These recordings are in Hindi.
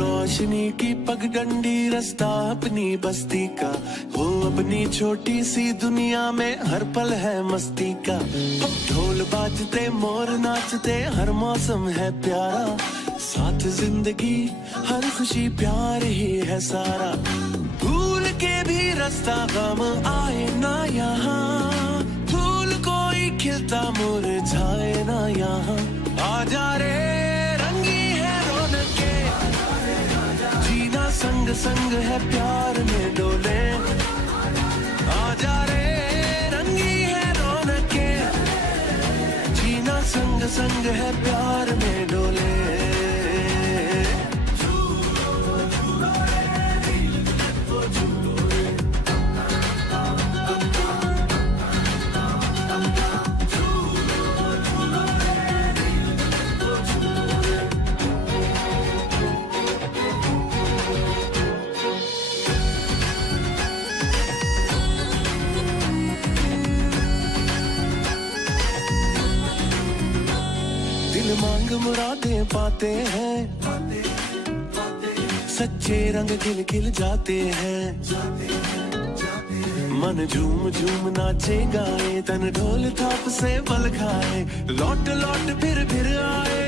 रोशनी की पगडंडी रास्ता अपनी बस्ती का, हो अपनी छोटी सी दुनिया में हर पल है मस्ती का। ढोल बाजते मोर नाचते हर मौसम है प्यारा, साथ जिंदगी हर खुशी प्यार ही है सारा। भूल के भी रास्ता गम आए ना यहाँ, फूल कोई खिलता मुरझाए ना यहाँ। आजा रे रंगी है रौनके, जीना संग संग है प्यार में डोले। आजा रे रंगी है रौनके, जीना संग संग है प्यार में डोले। दिल मांग मुरादें पाते हैं, सच्चे रंग खिल खिल जाते हैं। मन झूम झूम नाचे गाए, तन ढोल थाप से बल खाए। लौट लौट फिर आए,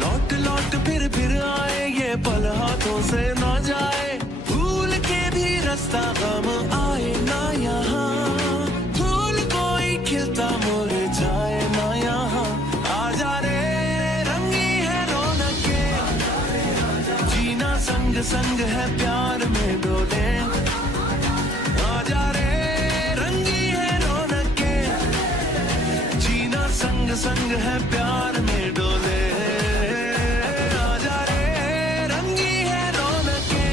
लौट लौट फिर आए। ये पल हाथों से ना जाए, भूल के भी रास्ता गम आए ना यहाँ। खिलता मुरझाए ना यहाँ। आजा रे रंगी है रौनके, जीना संग संग है प्यार में डोले। आजा रे रंगी है रौनके, जीना संग संग है प्यार में डोले। आजा रे रंगी है रौनके,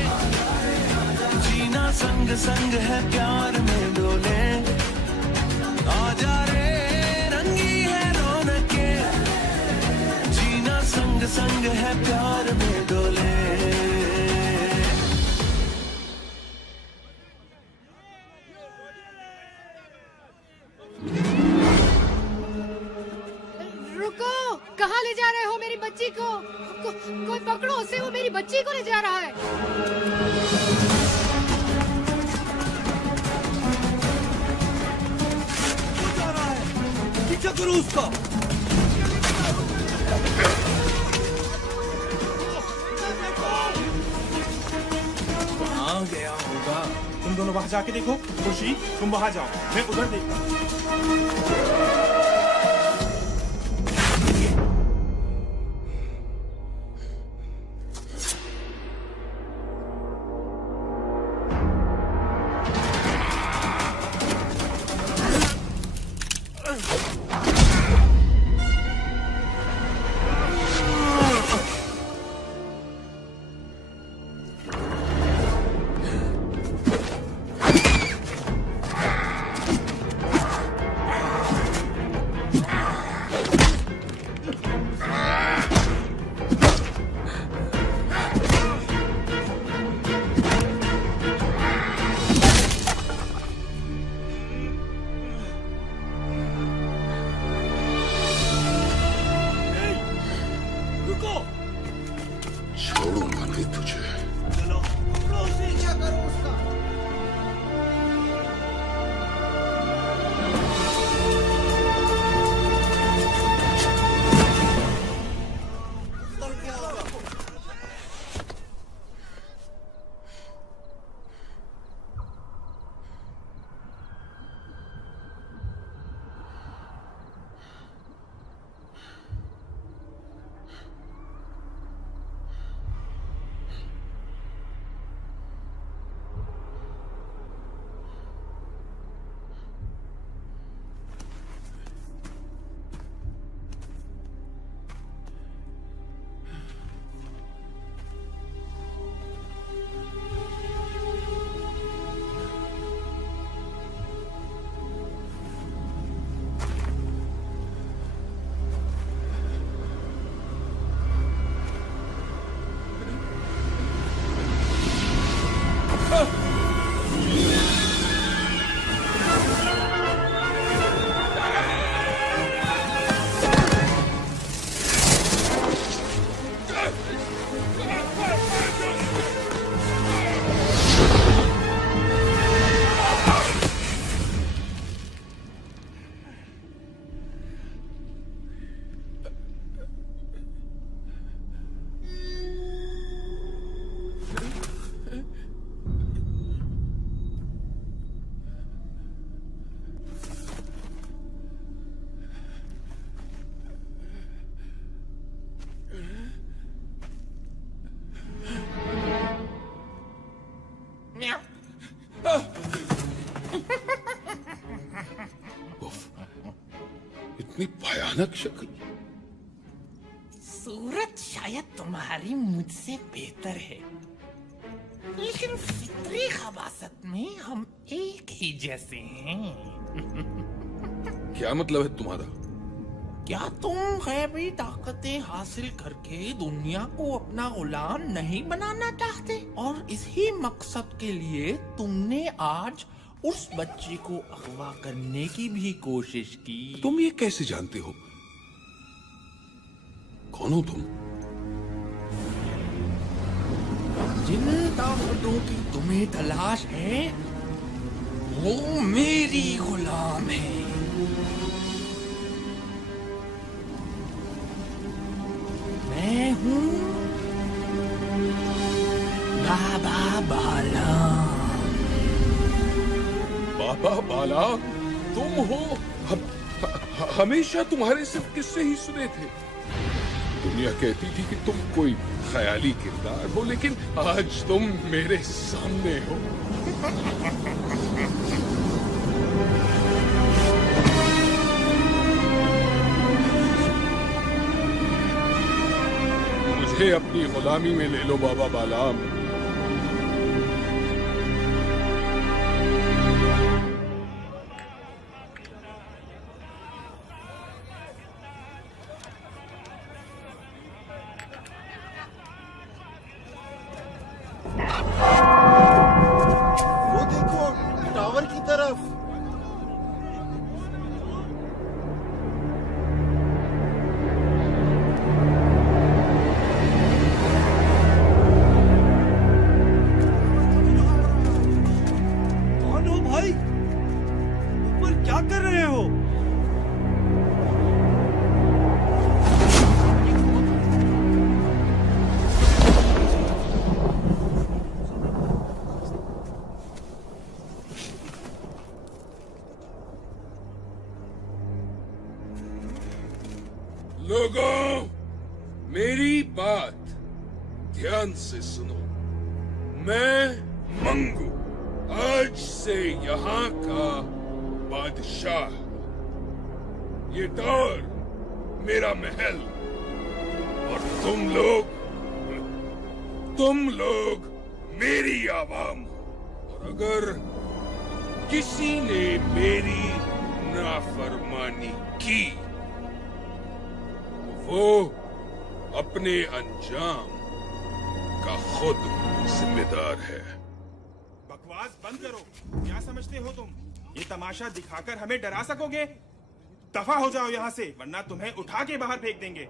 जीना संग संग है प्यार में डोले। आजा रे रंगी है रौनके, जीना संग संग है प्यार में डोले। रुको, कहाँ ले जा रहे हो मेरी बच्ची को? कोई पकड़ो उसे, वो मेरी बच्ची को ले जा रहा है। पीछे करो उसका। कहाँ गया होगा? तुम दोनों वहां जाके देखो। खुशी तुम वहां जाओ, मैं उधर देखता हूँ। भयानक शक्ल। सूरत शायद तुम्हारी मुझसे बेहतर है, लेकिन फितरी खबासत में हम एक ही जैसे हैं। क्या मतलब है तुम्हारा? क्या तुम गैबी ताकतें हासिल करके दुनिया को अपना गुलाम नहीं बनाना चाहते? और इसी मकसद के लिए तुमने आज उस बच्ची को अगवा करने की भी कोशिश की। तुम ये कैसे जानते हो? कौन हो तुम? जिन ताकतों की तुम्हें तलाश है वो मेरी गुलाम है। मैं हूँ बाबा बालाम। बाबा बालाम तुम हो? हमेशा तुम्हारे सिर्फ किस्से ही सुने थे। दुनिया कहती थी कि तुम कोई ख्याली किरदार हो, लेकिन आज तुम मेरे सामने हो। मुझे अपनी गुलामी में ले लो बाबा बालाम। वो देखो टावर की तरफ। कौन हो भाई? ऊपर क्या कर रहे हो? लोगों, मेरी बात ध्यान से सुनो। मैं मंगू आज से यहाँ का बादशाह हूँ। ये टावर मेरा महल, और तुम लोग मेरी आवाम हो। और अगर किसी ने मेरी नाफरमानी की वो अपने अंजाम का खुद जिम्मेदार है। बकवास बंद करो। क्या समझते हो तुम? ये तमाशा दिखाकर हमें डरा सकोगे? दफा हो जाओ यहाँ से, वरना तुम्हें उठा के बाहर फेंक देंगे।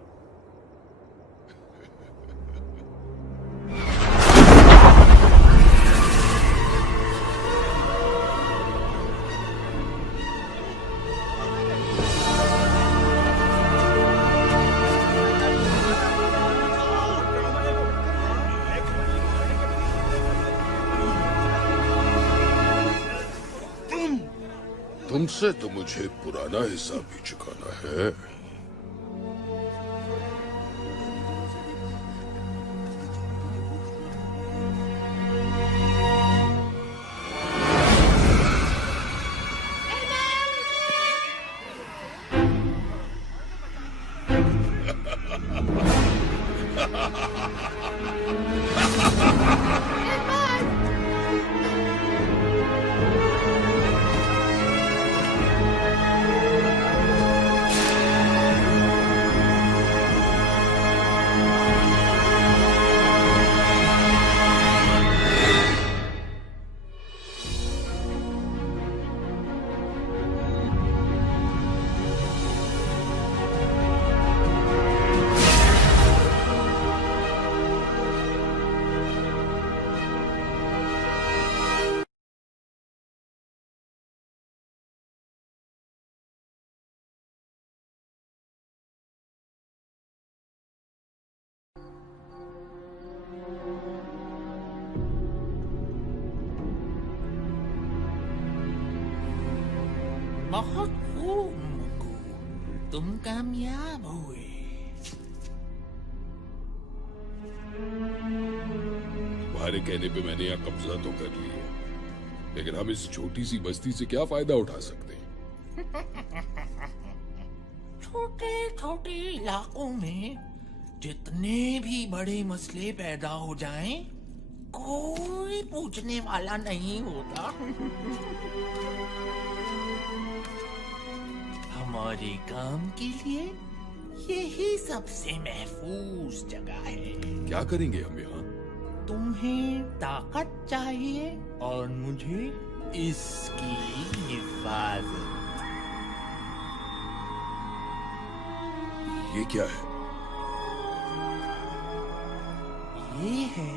तुमसे तो मुझे पुराना हिसाब भी चुकाना है। बहुत खूब मंगू, तुम कामयाब हुए। तुम्हारे कहने पे मैंने यहाँ कब्जा तो कर लिया, लेकिन हम इस छोटी सी बस्ती से क्या फायदा उठा सकते हैं? छोटे छोटे इलाकों में जितने भी बड़े मसले पैदा हो जाएं, कोई पूछने वाला नहीं होता। हमारे काम के लिए यही सबसे महफूज जगह है। क्या करेंगे हम यहाँ? तुम्हें ताकत चाहिए और मुझे इसकी हिफाजत। ये क्या है? ये है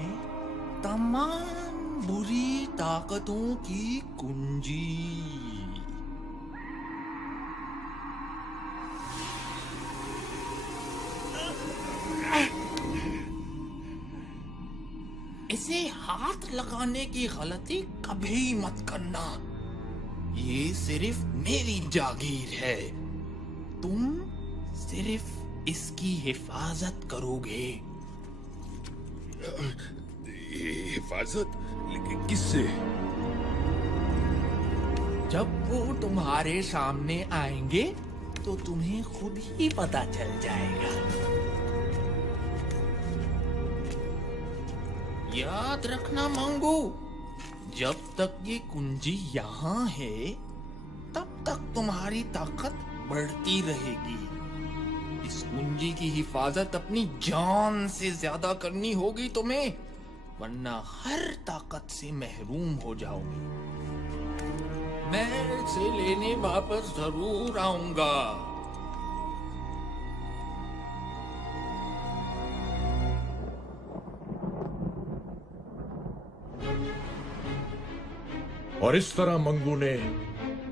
तमाम बुरी ताकतों की कुंजी। इसे हाथ लगाने की गलती कभी मत करना। ये सिर्फ मेरी जागीर है। तुम सिर्फ इसकी हिफाजत करोगे। हिफाजत? लेकिन किससे? जब वो तुम्हारे सामने आएंगे तो तुम्हें खुद ही पता चल जाएगा। याद रखना मंगू, जब तक ये कुंजी यहाँ है तब तक तुम्हारी ताकत बढ़ती रहेगी। इस कुंजी की हिफाजत अपनी जान से ज्यादा करनी होगी तुम्हें, वरना हर ताकत से महरूम हो जाओगे। मैं इसे लेने वापस जरूर आऊंगा। और इस तरह मंगू ने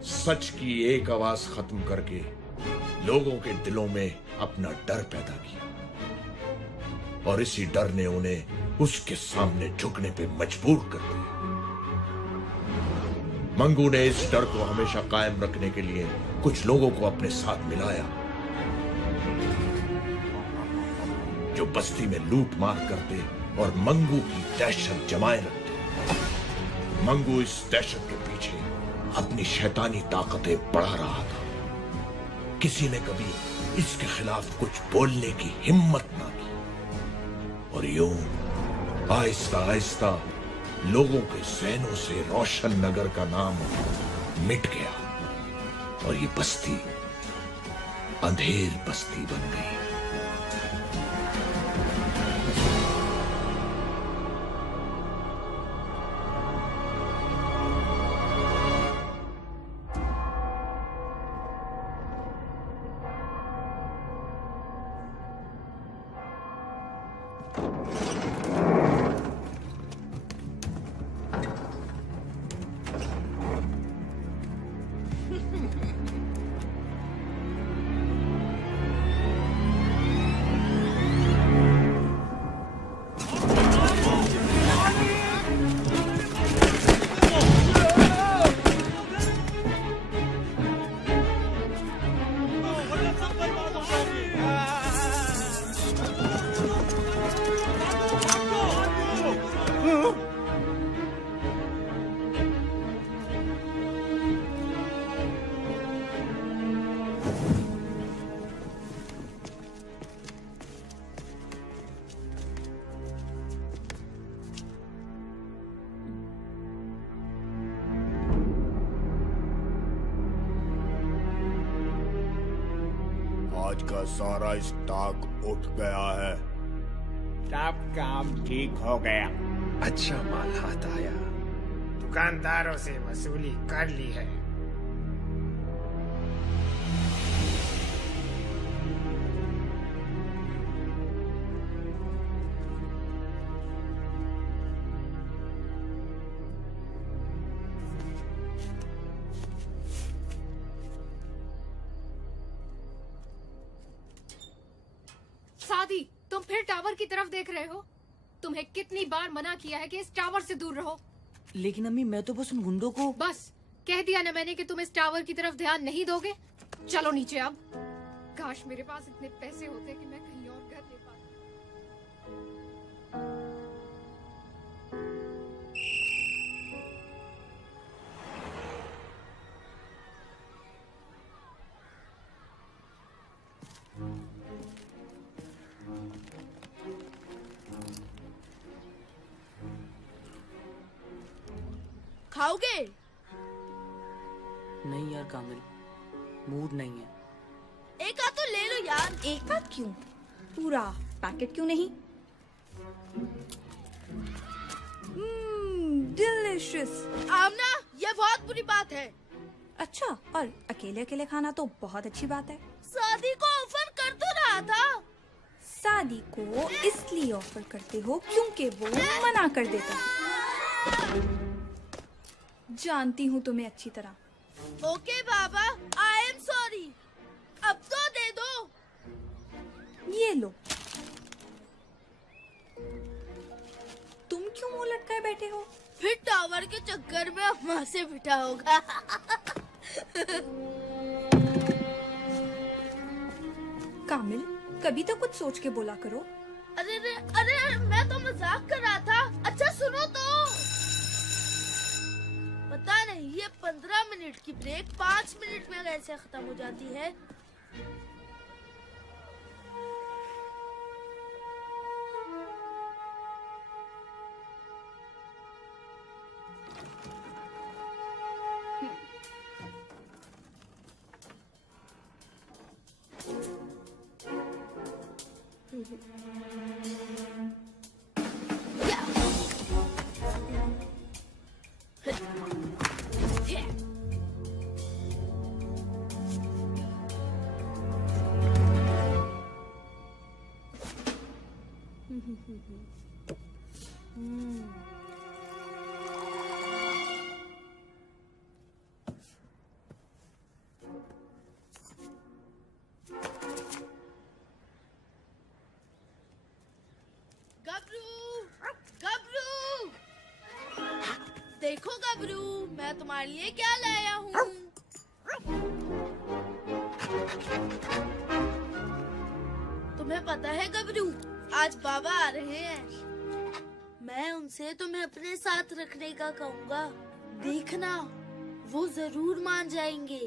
सच की एक आवाज खत्म करके लोगों के दिलों में अपना डर पैदा किया, और इसी डर ने उन्हें उसके सामने झुकने पे मजबूर कर दिया। मंगू ने इस डर को हमेशा कायम रखने के लिए कुछ लोगों को अपने साथ मिलाया, जो बस्ती में लूट मार करते और मंगू की दहशत जमाए रखते। मंगू इस दहशत के पीछे अपनी शैतानी ताकतें बढ़ा रहा था। किसी ने कभी इसके खिलाफ कुछ बोलने की हिम्मत ना की, और यूं आहिस्ता आहिस्ता लोगों के जहनों से रोशन नगर का नाम मिट गया, और ये बस्ती अंधेर बस्ती बन गई। आज का सारा स्टॉक उठ गया है। सब काम ठीक हो गया। अच्छा माल हाथ आया। दुकानदारों से वसूली कर ली है। सादी, तुम फिर टावर की तरफ देख रहे हो? तुम्हें कितनी बार मना किया है कि इस टावर से दूर रहो। लेकिन अम्मी, मैं तो बस उन गुंडों को। बस कह दिया ना मैंने कि तुम इस टावर की तरफ ध्यान नहीं दोगे। चलो नीचे अब। काश मेरे पास इतने पैसे होते कि मैं कहीं और घर ले पाता। खाओगे? नहीं यार कामिल, मूड नहीं है। एक आध तो ले लो यार। एक आध क्यों, पूरा पैकेट क्यों नहीं? डिलिशियस। आमना, ये बहुत बुरी बात है। अच्छा, और अकेले अकेले खाना तो बहुत अच्छी बात है। शादी को ऑफर कर तो रहा था। शादी को इसलिए ऑफर करते हो क्योंकि वो मना कर देता है। जानती हूँ तुम्हें अच्छी तरह। Okay Baba, I am sorry. अब तो दे दो। ये लो। तुम क्यों मुंह लटकाए बैठे हो? फिर टावर के चक्कर में अम्मा से बिठा होगा। कामिल, कभी तो कुछ सोच के बोला करो। अरे अरे अरे, मैं तो मजाक कर रहा था। अच्छा सुनो तो। पता नहीं ये 15 मिनट की ब्रेक 5 मिनट में कैसे खत्म हो जाती है। देखो गबरू, मैं तुम्हारे लिए क्या लाया हूँ। तुम्हें पता है गबरू, आज बाबा आ रहे हैं। मैं उनसे तुम्हें अपने साथ रखने का कहूँगा। देखना, वो जरूर मान जाएंगे।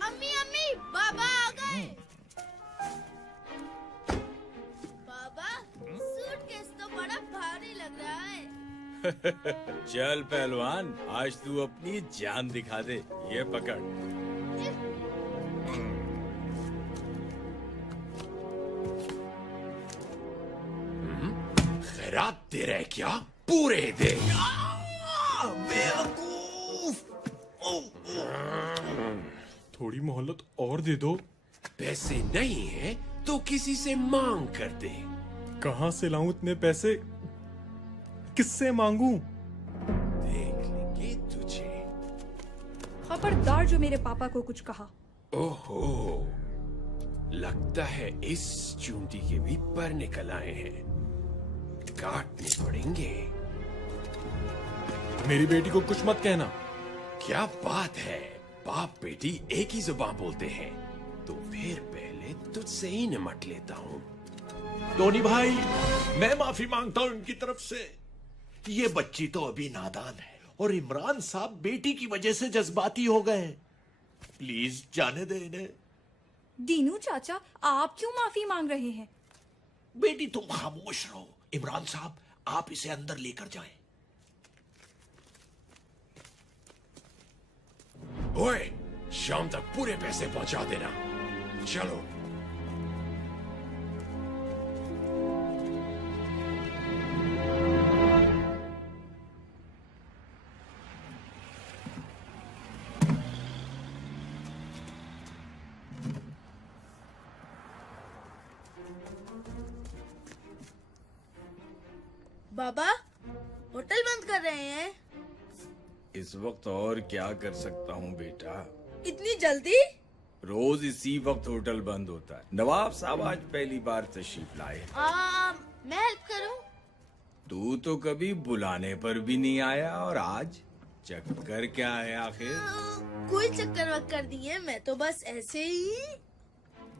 अम्मी अम्मी, बाबा आ गए। सूटकेस तो बड़ा भारी लग रहा है। चल पहलवान, आज तू अपनी जान दिखा दे। ये पकड़। खैरात दे रहे क्या? पूरे दे। थोड़ी मोहलत और दे दो। पैसे नहीं है तो किसी से मांग कर दे। कहाँ से लाऊं इतने पैसे? किससे मांगूं? देख लेंगे तुझे। खबरदार जो मेरे पापा को कुछ कहा। ओहो, लगता है इस चूंटी के भी पर निकल आए हैं। काटने पड़ेंगे। मेरी बेटी को कुछ मत कहना। क्या बात है, बाप बेटी एक ही जुबान बोलते हैं। तो फिर पहले तुझसे ही निमट लेता हूँ। टोनी भाई, मैं माफी मांगता हूँ इनकी तरफ से। ये बच्ची तो अभी नादान है और इमरान साहब बेटी की वजह से जज्बाती हो गए। प्लीज जाने दे इन्हें। दीनू चाचा, आप क्यों माफी मांग रहे हैं? बेटी तुम खामोश रहो। इमरान साहब, आप इसे अंदर लेकर जाएं। ओए, शाम तक पूरे पैसे पहुंचा देना। चलो। बाबा, होटल बंद कर रहे हैं। इस वक्त और क्या कर सकता हूँ बेटा? इतनी जल्दी? रोज इसी वक्त होटल बंद होता है। नवाब साहब आज पहली बार तशरीफ लाए। मैं हेल्प करूं? तू तो कभी बुलाने पर भी नहीं आया और आज चक्कर क्या है आखिर? कोई चक्कर वक्कर नहीं है, मैं तो बस ऐसे ही।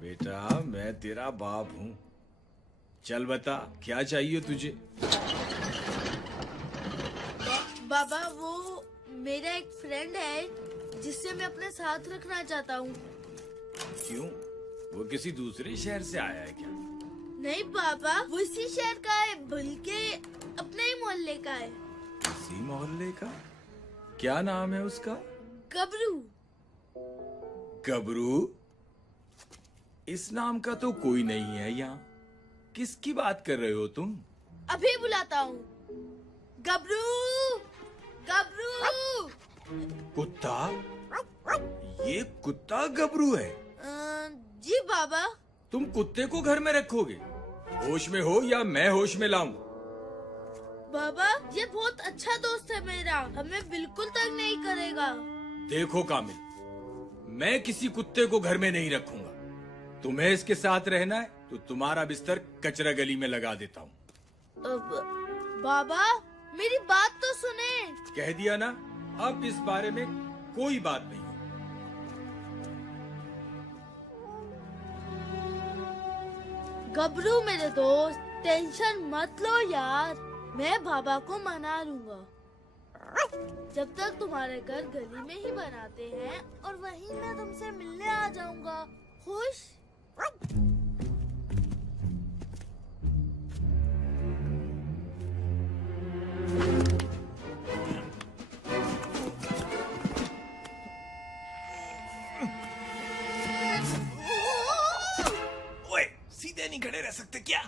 बेटा, मैं तेरा बाप हूँ। चल बता, क्या चाहिए तुझे? बाबा, वो मेरा एक फ्रेंड है जिससे मैं अपने साथ रखना चाहता हूँ। क्यों? वो किसी दूसरे शहर से आया है क्या? नहीं पापा, वो इसी शहर का है, बल्कि अपने ही मोहल्ले का है। इसी मोहल्ले का? क्या नाम है उसका? गबरू। गबरू? इस नाम का तो कोई नहीं है यहाँ। किसकी बात कर रहे हो तुम? अभी बुलाता हूँ। गबरू, गबरू। कुत्ता? ये कुत्ता गबरू है? जी बाबा। तुम कुत्ते को घर में रखोगे? होश में हो या मैं होश में लाऊं? बाबा, ये बहुत अच्छा दोस्त है मेरा, हमें बिल्कुल तंग नहीं करेगा। देखो कामिल, मैं किसी कुत्ते को घर में नहीं रखूंगा। तुम्हें इसके साथ रहना है तो तुम्हारा बिस्तर कचरा गली में लगा देता हूँ। बाबा, मेरी बात तो सुने। कह दिया ना, अब इस बारे में कोई बात नहीं। गबरू मेरे दोस्त, टेंशन मत लो यार, मैं बाबा को मना लूंगा। जब तक तुम्हारे घर गली में ही बनाते हैं और वहीं मैं तुमसे मिलने आ जाऊंगा। खुश? ओए, सीधे नहीं खड़े रह सकते क्या?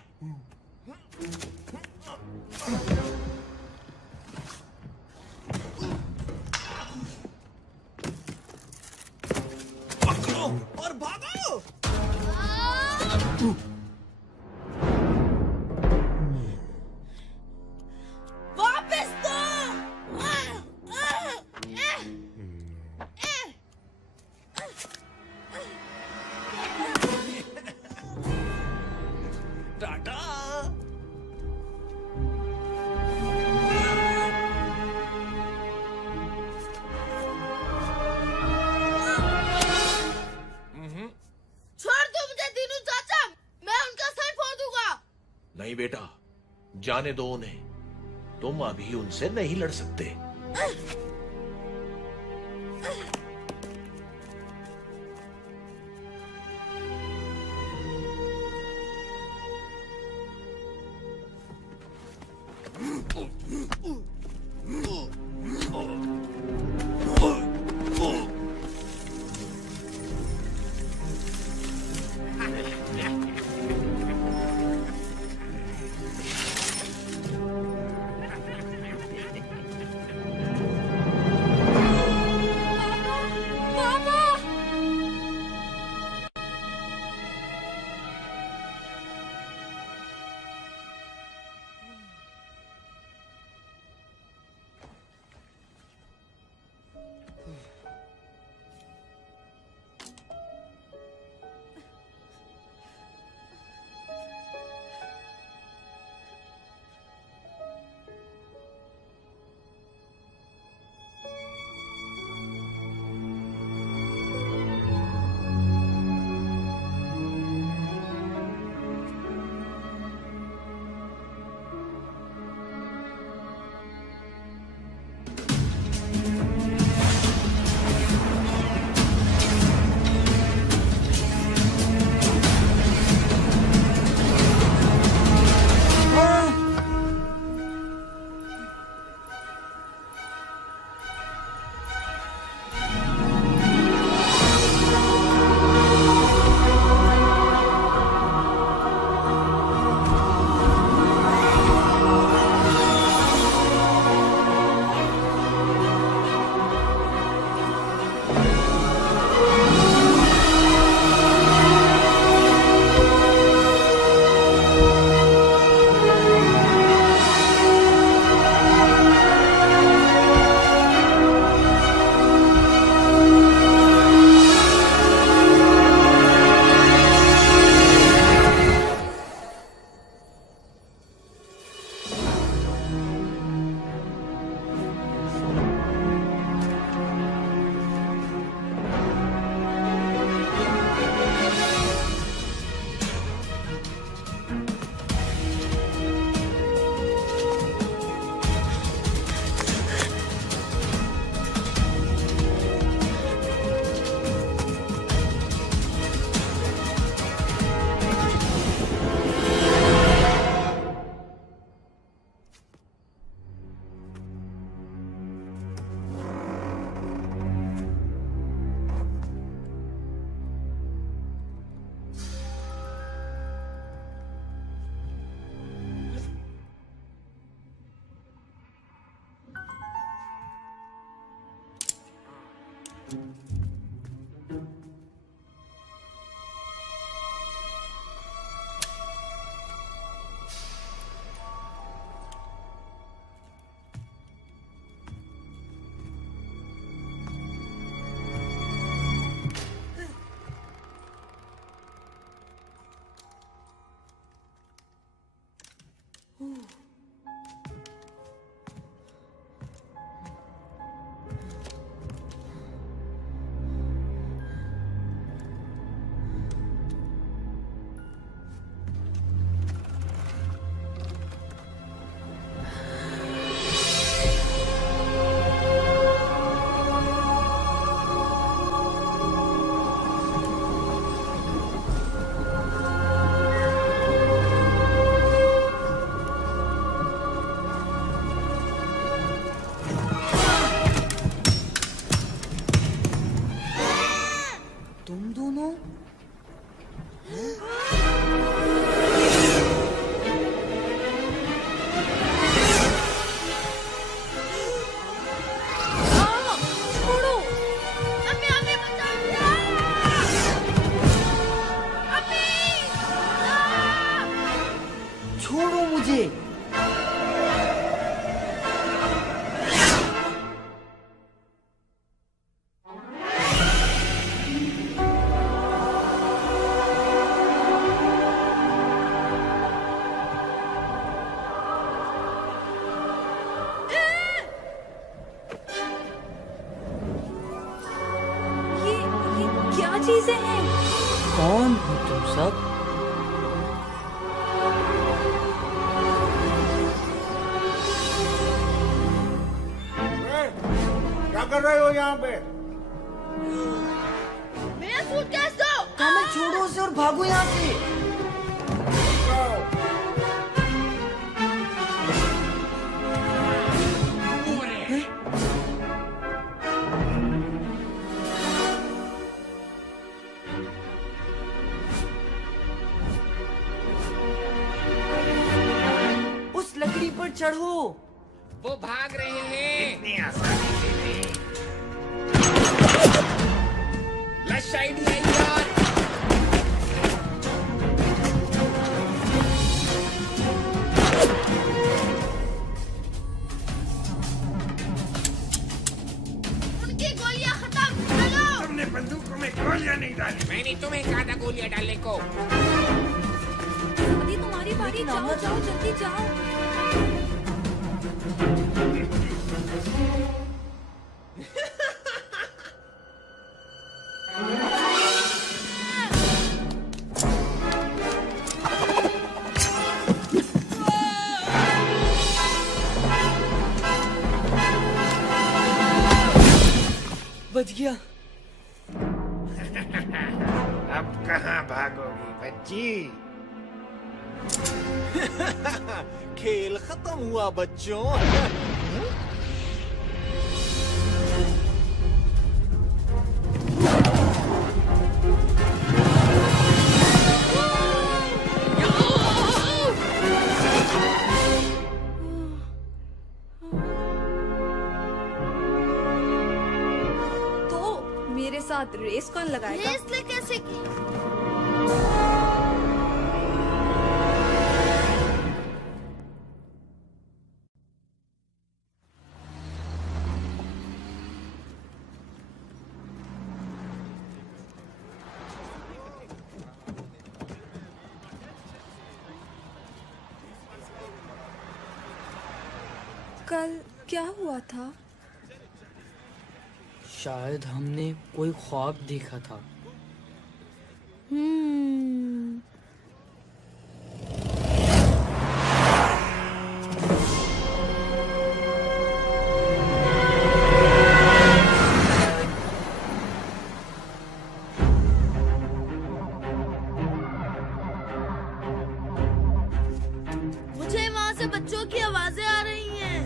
पकड़ो और भागो। वापस दो। टाटा। छोड़ दो मुझे दीनू चाचा, मैं उनका सर फोड़ दूंगा। नहीं बेटा, जाने दो उन्हें। तुम अभी उनसे नहीं लड़ सकते। चीजें हैं? कौन हो तुम सब? क्या कर रहे हो यहाँ पे? मेरा सूटकेस दो। कामिल छोड़ो उसे और भागो यहाँ से। उस लकड़ी पर चढ़ो। वो भाग रहे हैं। इतनी आसानी से नहीं। लश आइडिया यार। उनकी गोलियां खत्म। चलो। तुमने बंदूकों में गोलियां नहीं डाली। मैंने तुम्हें कहा था गोलियां डालने को। अभी तुम्हारी बारी, जाओ जाओ जल्दी जाओ। बच गया। अब कहाँ भागोगी बच्ची? खेल खत्म हुआ बच्चों। तो मेरे साथ रेस कौन लगाएगा? रेस ले कैसे की? कल क्या हुआ था? शायद हमने कोई ख्वाब देखा था। मुझे वहाँ से बच्चों की आवाजें आ रही हैं।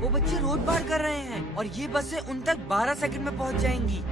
वो बच्चे रोड पार कर रहे हैं और ये बसें उन तक 12 सेकंड में पहुंच जाएंगी।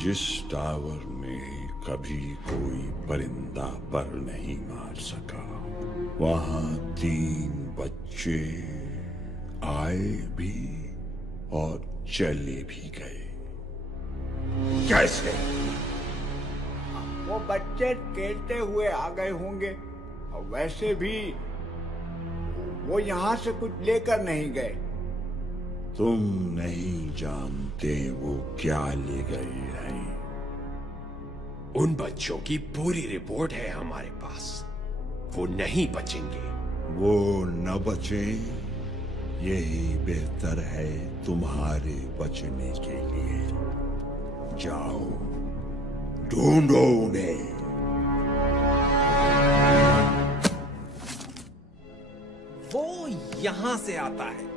जिस टावर में कभी कोई परिंदा पर नहीं मार सका, वहां 3 बच्चे आए भी और चले भी गए। कैसे? वो बच्चे खेलते हुए आ गए होंगे, और वैसे भी वो यहाँ से कुछ लेकर नहीं गए। तुम नहीं जानते वो क्या ले गए हैं। उन बच्चों की पूरी रिपोर्ट है हमारे पास। वो नहीं बचेंगे। वो न बचे, यही बेहतर है तुम्हारे बचने के लिए। जाओ, ढूंढो उन्हें। वो यहाँ से आता है।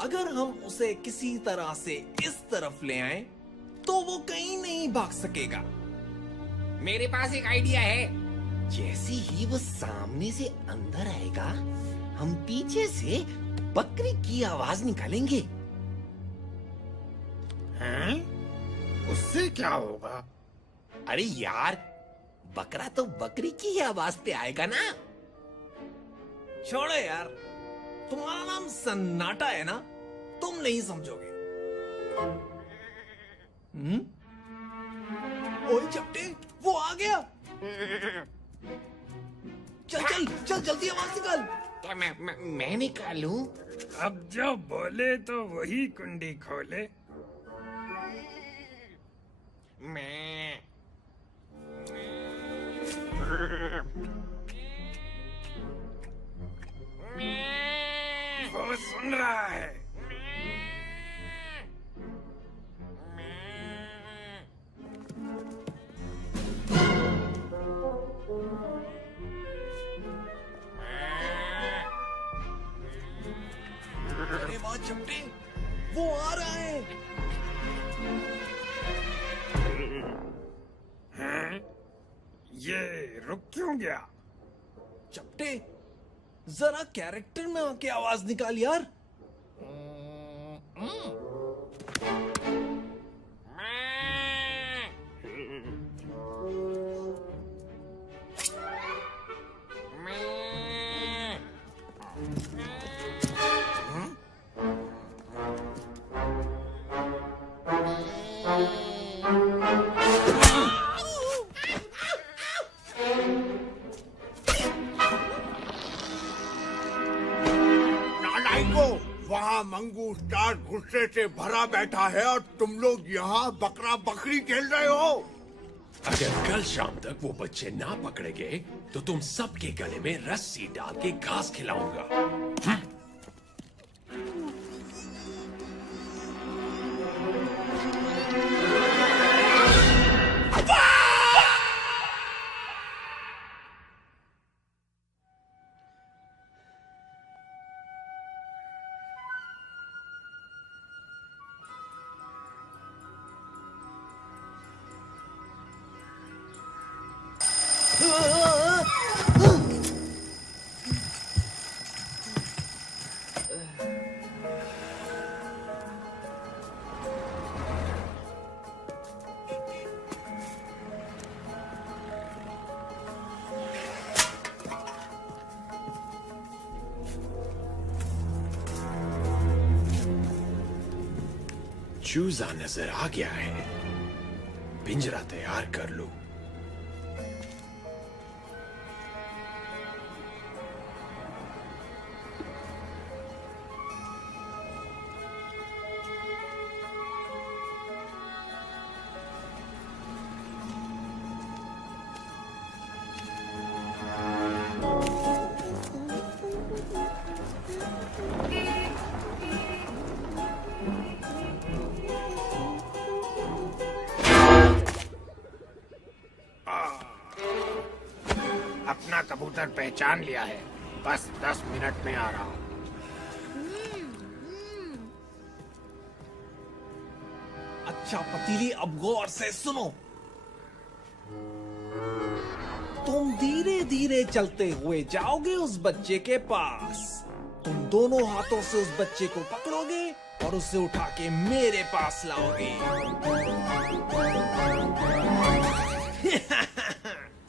अगर हम उसे किसी तरह से इस तरफ ले आए तो वो कहीं नहीं भाग सकेगा। मेरे पास एक आइडिया है। जैसे ही वो सामने से अंदर आएगा, हम पीछे से बकरी की आवाज निकालेंगे। हैं? उससे क्या होगा? अरे यार, बकरा तो बकरी की ही आवाज पे आएगा ना। छोड़ो यार, तुम्हारा नाम सन्नाटा है ना, तुम नहीं समझोगे। ओए चपटे, वो आ गया। चल चल चल, जल्दी आवाज निकाल। क्या मैं निकालूं? अब जो बोले तो वही कुंडी खोले। मैं वो सुन रहा है। अरे वाह चपटे, वो आ रहा है। हैं? ये रुक क्यों गया? चपटे, जरा कैरेक्टर में आके आवाज निकाल यार। वहाँ मंगू स्टार गुस्से से भरा बैठा है और तुम लोग यहाँ बकरा बकरी खेल रहे हो। अगर कल शाम तक वो बच्चे ना पकड़े गए तो तुम सबके गले में रस्सी डाल के घास खिलाऊंगा। चूजा नजर आ गया है। पिंजरा तैयार कर लो। अपना कबूतर पहचान लिया है। बस 10 मिनट में आ रहा हूँ। अच्छा पतीली, अब गौर से सुनो। तुम धीरे धीरे चलते हुए जाओगे उस बच्चे के पास। तुम दोनों हाथों से उस बच्चे को पकड़ोगे और उसे उठा के मेरे पास लाओगे।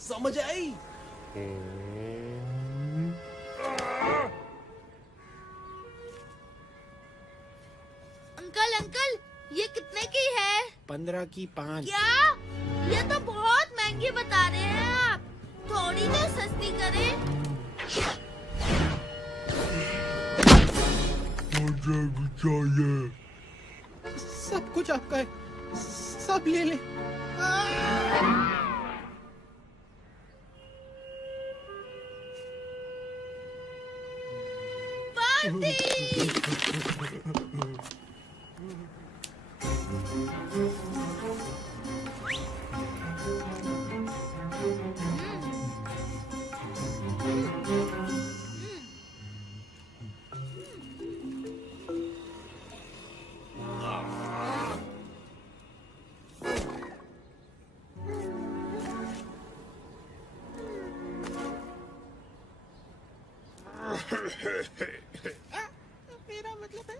समझ आई? अंकल अंकल, ये कितने की है? 15 की 5। क्या? ये तो बहुत महंगी बता रहे हैं आप। थोड़ी तो सस्ती करें। मुझे भी चाहिए। सब कुछ आपका है, सब ले ले। मेरा मतलब है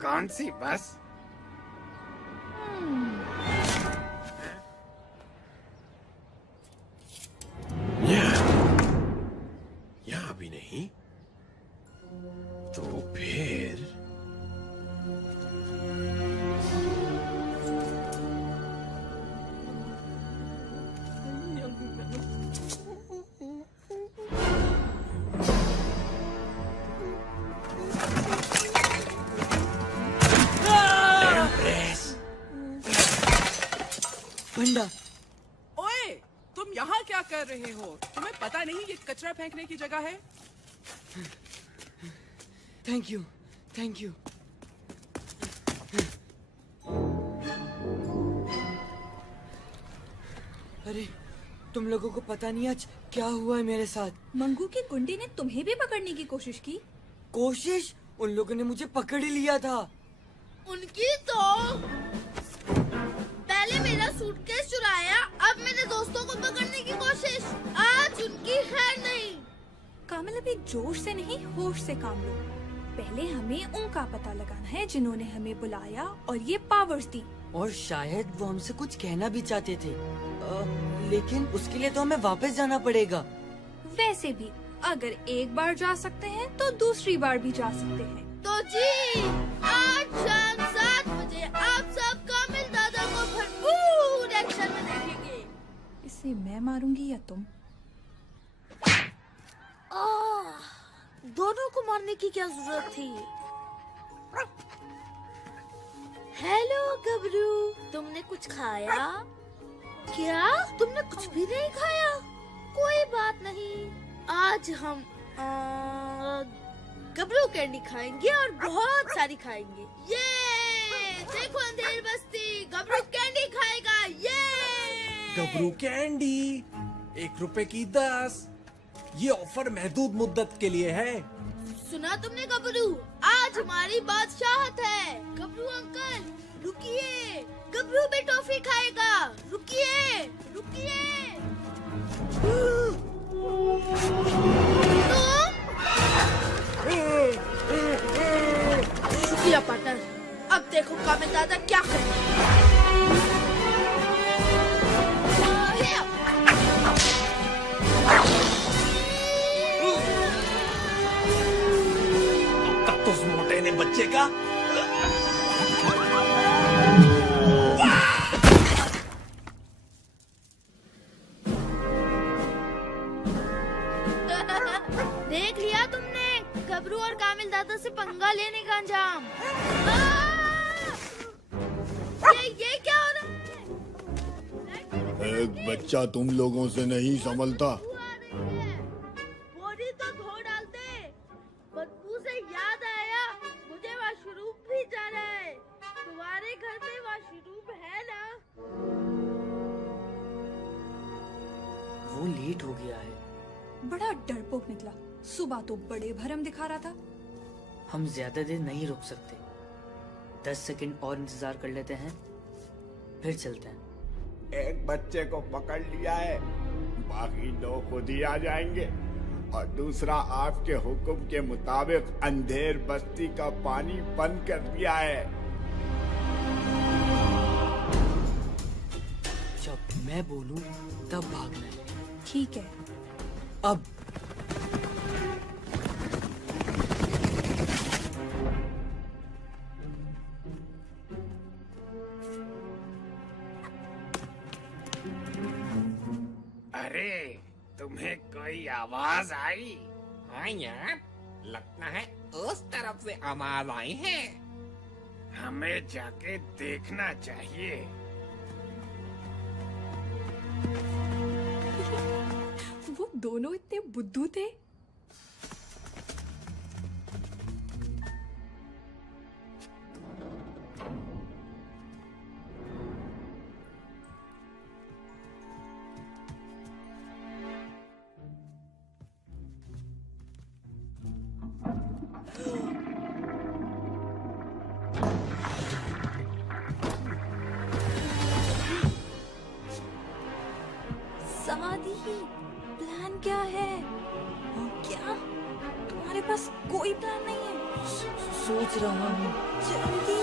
कौन सी बस? यहाँ भी नहीं, तो फिर बंडा, ओए, तुम यहाँ क्या कर रहे हो? तुम्हें पता नहीं ये कचरा फेंकने की जगह है? Thank you, thank you. अरे, तुम लोगों को पता नहीं आज क्या हुआ है मेरे साथ। मंगू की गुंडी ने तुम्हें भी पकड़ने की कोशिश की। कोशिश? उन लोगों ने मुझे पकड़ ही लिया था। उनकी तो पहले मेरा सूटकेस चुराया, अब मेरे दोस्तों को पकड़ने की कोशिश। आज उनकी खैर नहीं। कामिल, अभी जोश से नहीं, होश से काम लो। पहले हमें उनका पता लगाना है जिन्होंने हमें बुलाया और ये पावर्स दी। और शायद वो हमसे कुछ कहना भी चाहते थे, लेकिन उसके लिए तो हमें वापस जाना पड़ेगा। वैसे भी अगर एक बार जा सकते हैं तो दूसरी बार भी जा सकते हैं। तो जी, आज शाम 7 बजे आप सब कामिल दादा को भरपूर एक्शन में देखेंगे। इसे मैं मारूंगी या तुम? दोनों को मारने की क्या जरूरत थी? हेलो गबरू, तुमने कुछ खाया? क्या? तुमने कुछ भी नहीं खाया? कोई बात नहीं, आज हम गबरू कैंडी खाएंगे और बहुत सारी खाएंगे। ये देखो अंधेर बस्ती, गबरू कैंडी खाएगा। ये गबरू कैंडी 1 रुपए की 10। ये ऑफर महदूद मुद्दत के लिए है। सुना तुमने गबरू? आज हमारी बादशाहत है। गबरू अंकल रुकिए, गबरू भी टॉफी खाएगा। रुकिए रुकिए। शुक्रिया पार्टनर। अब देखो कामिल दादा क्या करें। तो उस मोटे ने बच्चे का देख लिया तुमने गबरू और कामिल दादा से पंगा लेने का अंजाम। ये क्या हो रहा है? एक बच्चा तुम लोगों से नहीं संभलता। बोरी तो धो डालते। बदबू से याद आया, मुझे वॉशरूम भी जाना है। तुम्हारे घर में वॉशरूम है ना? वो लेट हो गया है। बड़ा डरपोक निकला। सुबह तो बड़े भरम दिखा रहा था। हम ज्यादा देर नहीं रुक सकते। 10 सेकंड और इंतजार कर लेते हैं, फिर चलते हैं। एक बच्चे को पकड़ लिया है, बाकी 2 खुद ही आ जाएंगे। और दूसरा, आपके हुक्म के मुताबिक अंधेर बस्ती का पानी बंद कर दिया है। जब मैं बोलूं तब भागना है। ठीक है। अब अरे तुम्हें कोई आवाज आई? हाँ यार, लगता है उस तरफ से आवाज आई है। हमें जाके देखना चाहिए। वो दोनों इतने बुद्धू थे। समाधि, प्लान क्या है? क्या तुम्हारे पास कोई प्लान नहीं है? सोच रहा हूँ। जल्दी।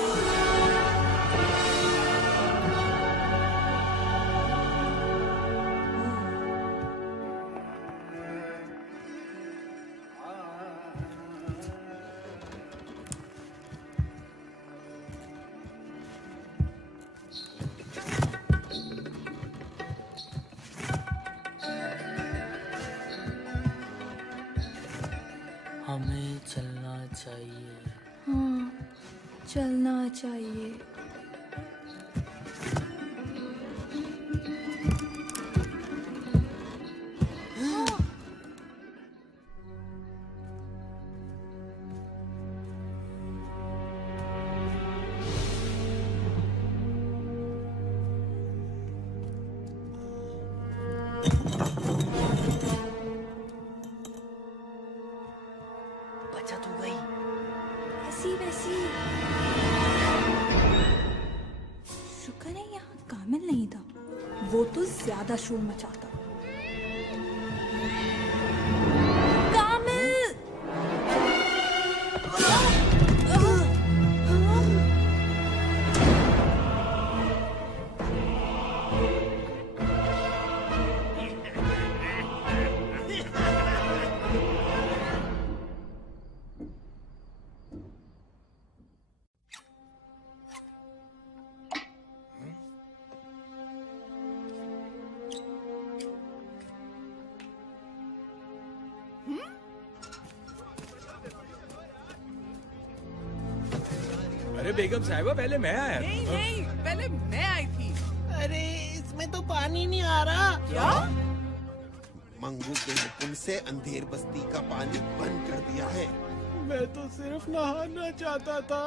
हमें चलना चाहिए। हाँ, चलना चाहिए। बचत हो गई। वैसी शुक्र है यहाँ कामिल नहीं था, वो तो ज्यादा शोर मचाता। कामिल! अरे बेगम साहिबा, पहले मैं आया। नहीं, पहले मैं आई थी। अरे इसमें तो पानी नहीं आ रहा। क्या? मंगू के हुक्म से अंधेर बस्ती का पानी बंद कर दिया है। मैं तो सिर्फ नहाना चाहता था।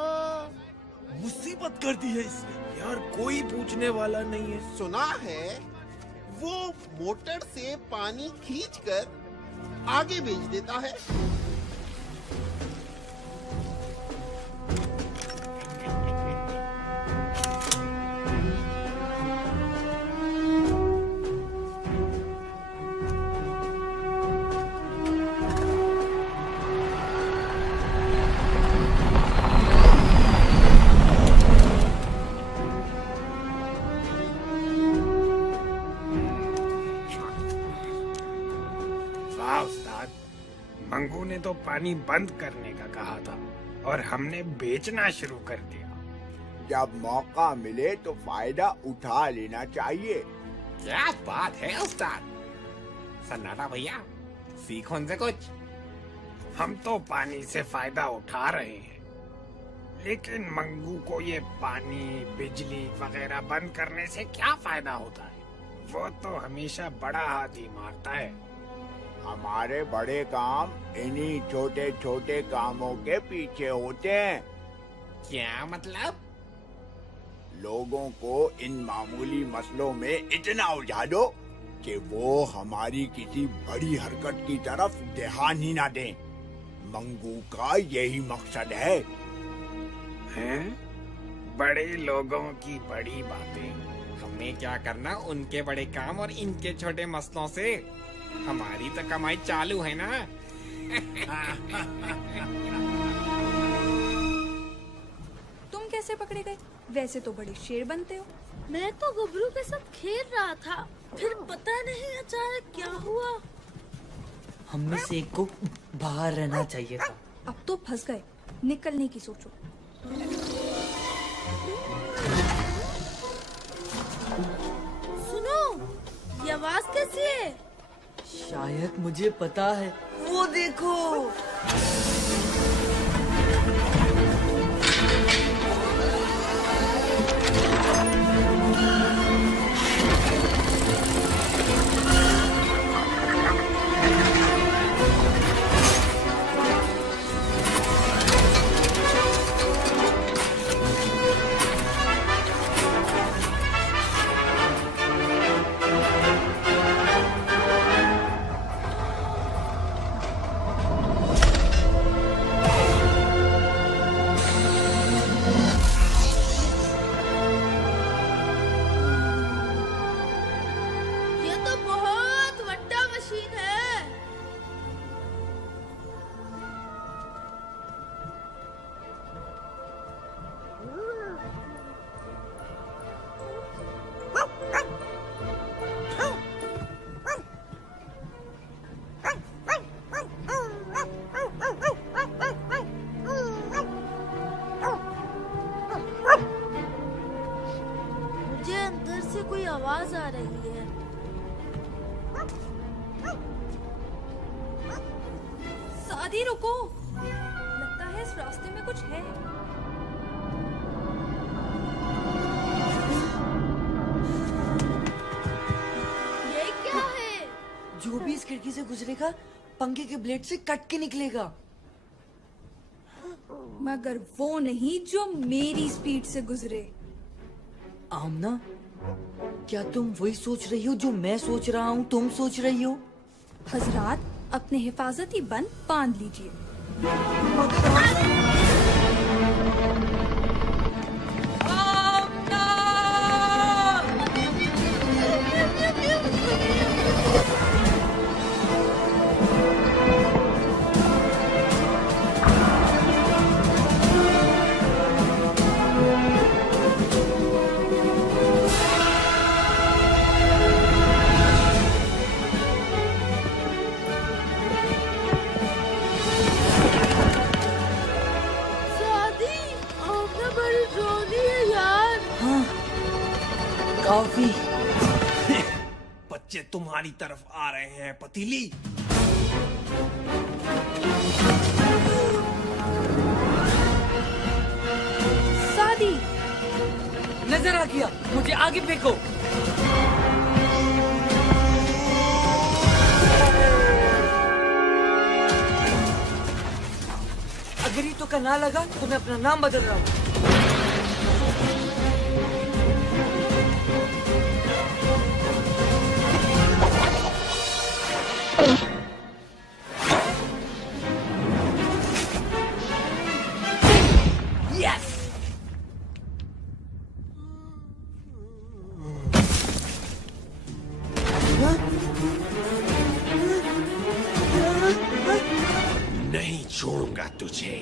मुसीबत कर दी है इसने। यार कोई पूछने वाला नहीं है। सुना है वो मोटर से पानी खींचकर आगे भेज देता है। मंगू ने तो पानी बंद करने का कहा था और हमने बेचना शुरू कर दिया। जब मौका मिले तो फायदा उठा लेना चाहिए। क्या बात है उस्ताद। सन्नाटा भैया, सीखो उनसे कुछ। हम तो पानी से फायदा उठा रहे हैं। लेकिन मंगू को ये पानी बिजली वगैरह बंद करने से क्या फायदा होता है? वो तो हमेशा बड़ा हाथ ही मारता है। हमारे बड़े काम इन्हीं छोटे छोटे कामों के पीछे होते हैं। क्या मतलब? लोगों को इन मामूली मसलों में इतना उलझा दो कि वो हमारी किसी बड़ी हरकत की तरफ ध्यान ही ना दें। मंगू का यही मकसद है। हैं? बड़े लोगों की बड़ी बातें। हमें क्या करना उनके बड़े काम और इनके छोटे मसलों से? हमारी तो कमाई चालू है ना। तुम कैसे पकड़े गए? वैसे तो बड़े शेर बनते हो। मैं तो गबरू के साथ खेल रहा था, फिर पता नहीं अचानक क्या हुआ। हम में से एक को बाहर रहना चाहिए था। अब तो फंस गए, निकलने की सोचो। सुनो, ये आवाज कैसी है? शायद मुझे पता है। वो देखो। आवाज आ रही है। सादी रुको, लगता है इस रास्ते में कुछ है। ये क्या है? जो भी इस खिड़की से गुजरेगा पंखे के ब्लेड से कट के निकलेगा। मगर वो नहीं जो मेरी स्पीड से गुजरे। आमना, क्या तुम वही सोच रही हो जो मैं सोच रहा हूँ तुम सोच रही हो? हजरात, अपने हिफाजती बंद बांध लीजिए। काफी। बच्चे तुम्हारी तरफ आ रहे हैं पतीली। सादी, नजर आ गया, मुझे आगे फेंको। अगर ये तो का ना लगा तो मैं अपना नाम बदल रहा हूँ। नहीं छोड़ूंगा तुझे।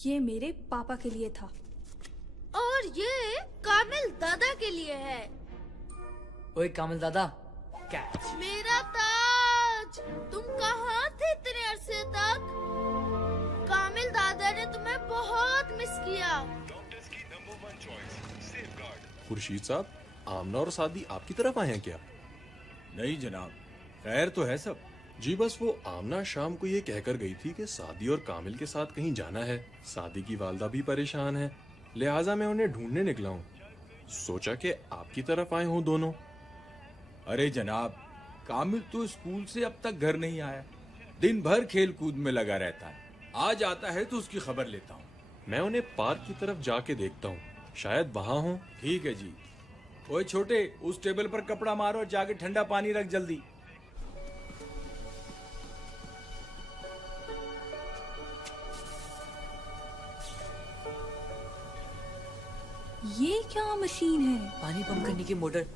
ये मेरे पापा के लिए था। और ये कामिल दादा के लिए है। ओए कामिल दादा, कैच। मेरा ताज, तुम कहाँ थे इतने अरसे तक? कामिल दादा ने तुम्हें बहुत मिस किया। खुर्शीद साहब, आमना और सादी आपकी तरफ आए हैं क्या? नहीं जनाब, खैर तो है सब। जी बस वो आमना शाम को ये कहकर गई थी कि सादी और कामिल के साथ कहीं जाना है। सादी की वालदा भी परेशान है, लिहाजा मैं उन्हें ढूंढने निकला हूँ। सोचा कि आपकी तरफ आए हों दोनों। अरे जनाब, कामिल तो स्कूल से अब तक घर नहीं आया। दिन भर खेल कूद में लगा रहता है। आज आता है तो उसकी खबर लेता हूँ। मैं उन्हें पार्क की तरफ जाके देखता हूँ, शायद वहां हो। ठीक है जी। ओए छोटे, उस टेबल पर कपड़ा मारो और जाके ठंडा पानी रख जल्दी। ये क्या मशीन है? पानी पंप करने की motor.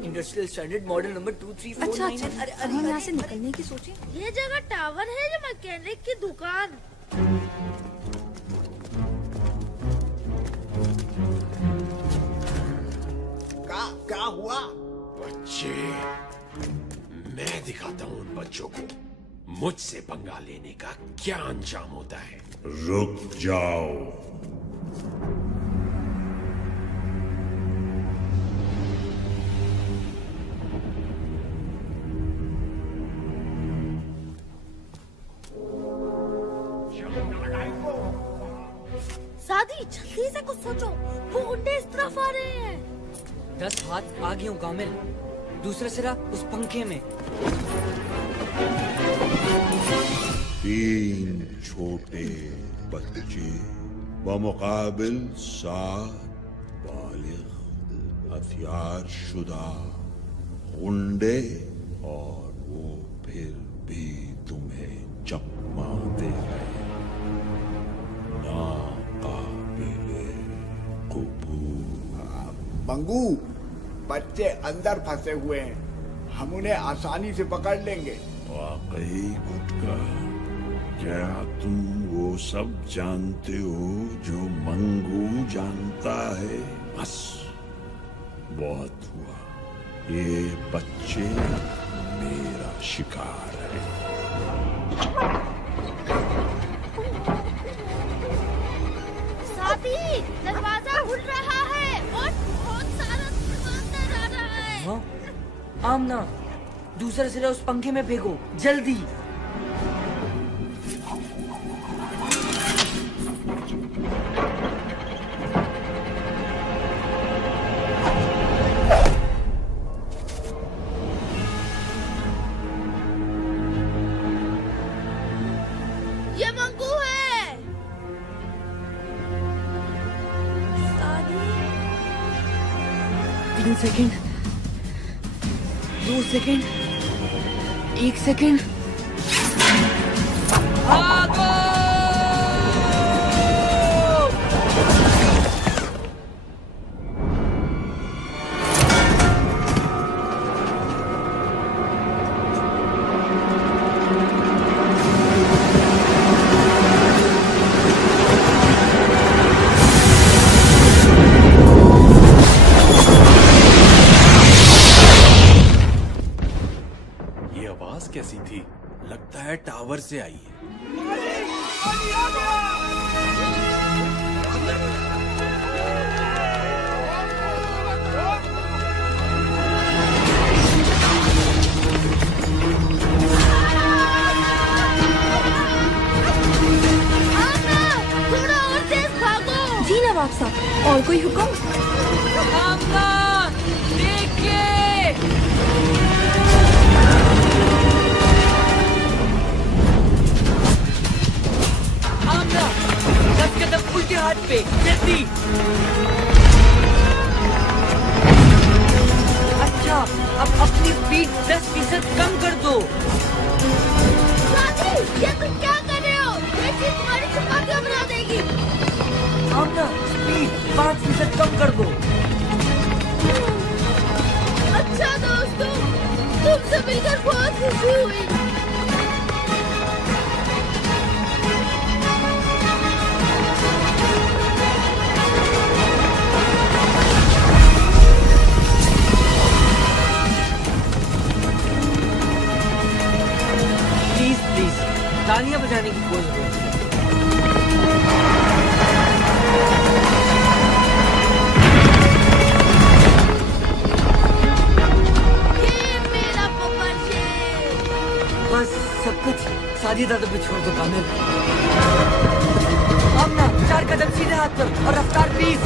Industrial standard model number 2349। अच्छा अच्छा, अरे हम यहाँ से निकलने की सोचे। ये जगह टावर है या मैकेनिक की दुकान? क्या हुआ? बच्चे, मैं दिखाता हूँ उन बच्चों को मुझसे पंगा लेने का क्या अंजाम होता है। रुक जाओ। सादी, जल्दी से कुछ सोचो, वो गुंडे इस तरफ आ रहे हैं। 10 हाथ आगे हूँ कामिल, दूसरा सिरा उस पंखे में। 3 छोटे बच्चे बमुकाबिल 7 बालिग हथियार शुदा गुंडे, और वो फिर भी तुम्हें चकमा दे रहे। मंगू, बच्चे अंदर फंसे हुए हैं, हम उन्हें आसानी से पकड़ लेंगे। वाकई गुटका, क्या तुम वो सब जानते हो जो मंगू जानता है? बस बहुत हुआ, ये बच्चे मेरा शिकार है। सादी, दरवाजा खुल रहा है और बहुत सारा धुआं अंदर आ रहा है। हाँ? आमना, दूसरा सिरा उस पंखे में फेंको, जल्दी। ये मंगू है। 3 सेकंड, 2 सेकंड, 1 सेकंड। भागो! ये आवाज कैसी थी? लगता है टावर से आई है। थोड़ा और तेज भागो। जी नवाब साहब, और कोई हुक्म? आमना, 10 कदम उल्टे हाथ पे, जल्दी। अच्छा, अब अपनी स्पीड 10% कम कर दो। सादी, ये तुम क्या कर रहे हो? ये चीज तुम्हारी चपातियां बना देगी। आमना, स्पीड 5% कम कर दो। अच्छा दोस्तों, तुमसे मिलकर बहुत खुशी हुई। तालियां बजाने की कोई जरूरत नहीं। बस सब कुछ सादी दादा पे छोड़ दो कामिल। आमना 4 कदम सीधे हाथ पर और रफ्तार 20।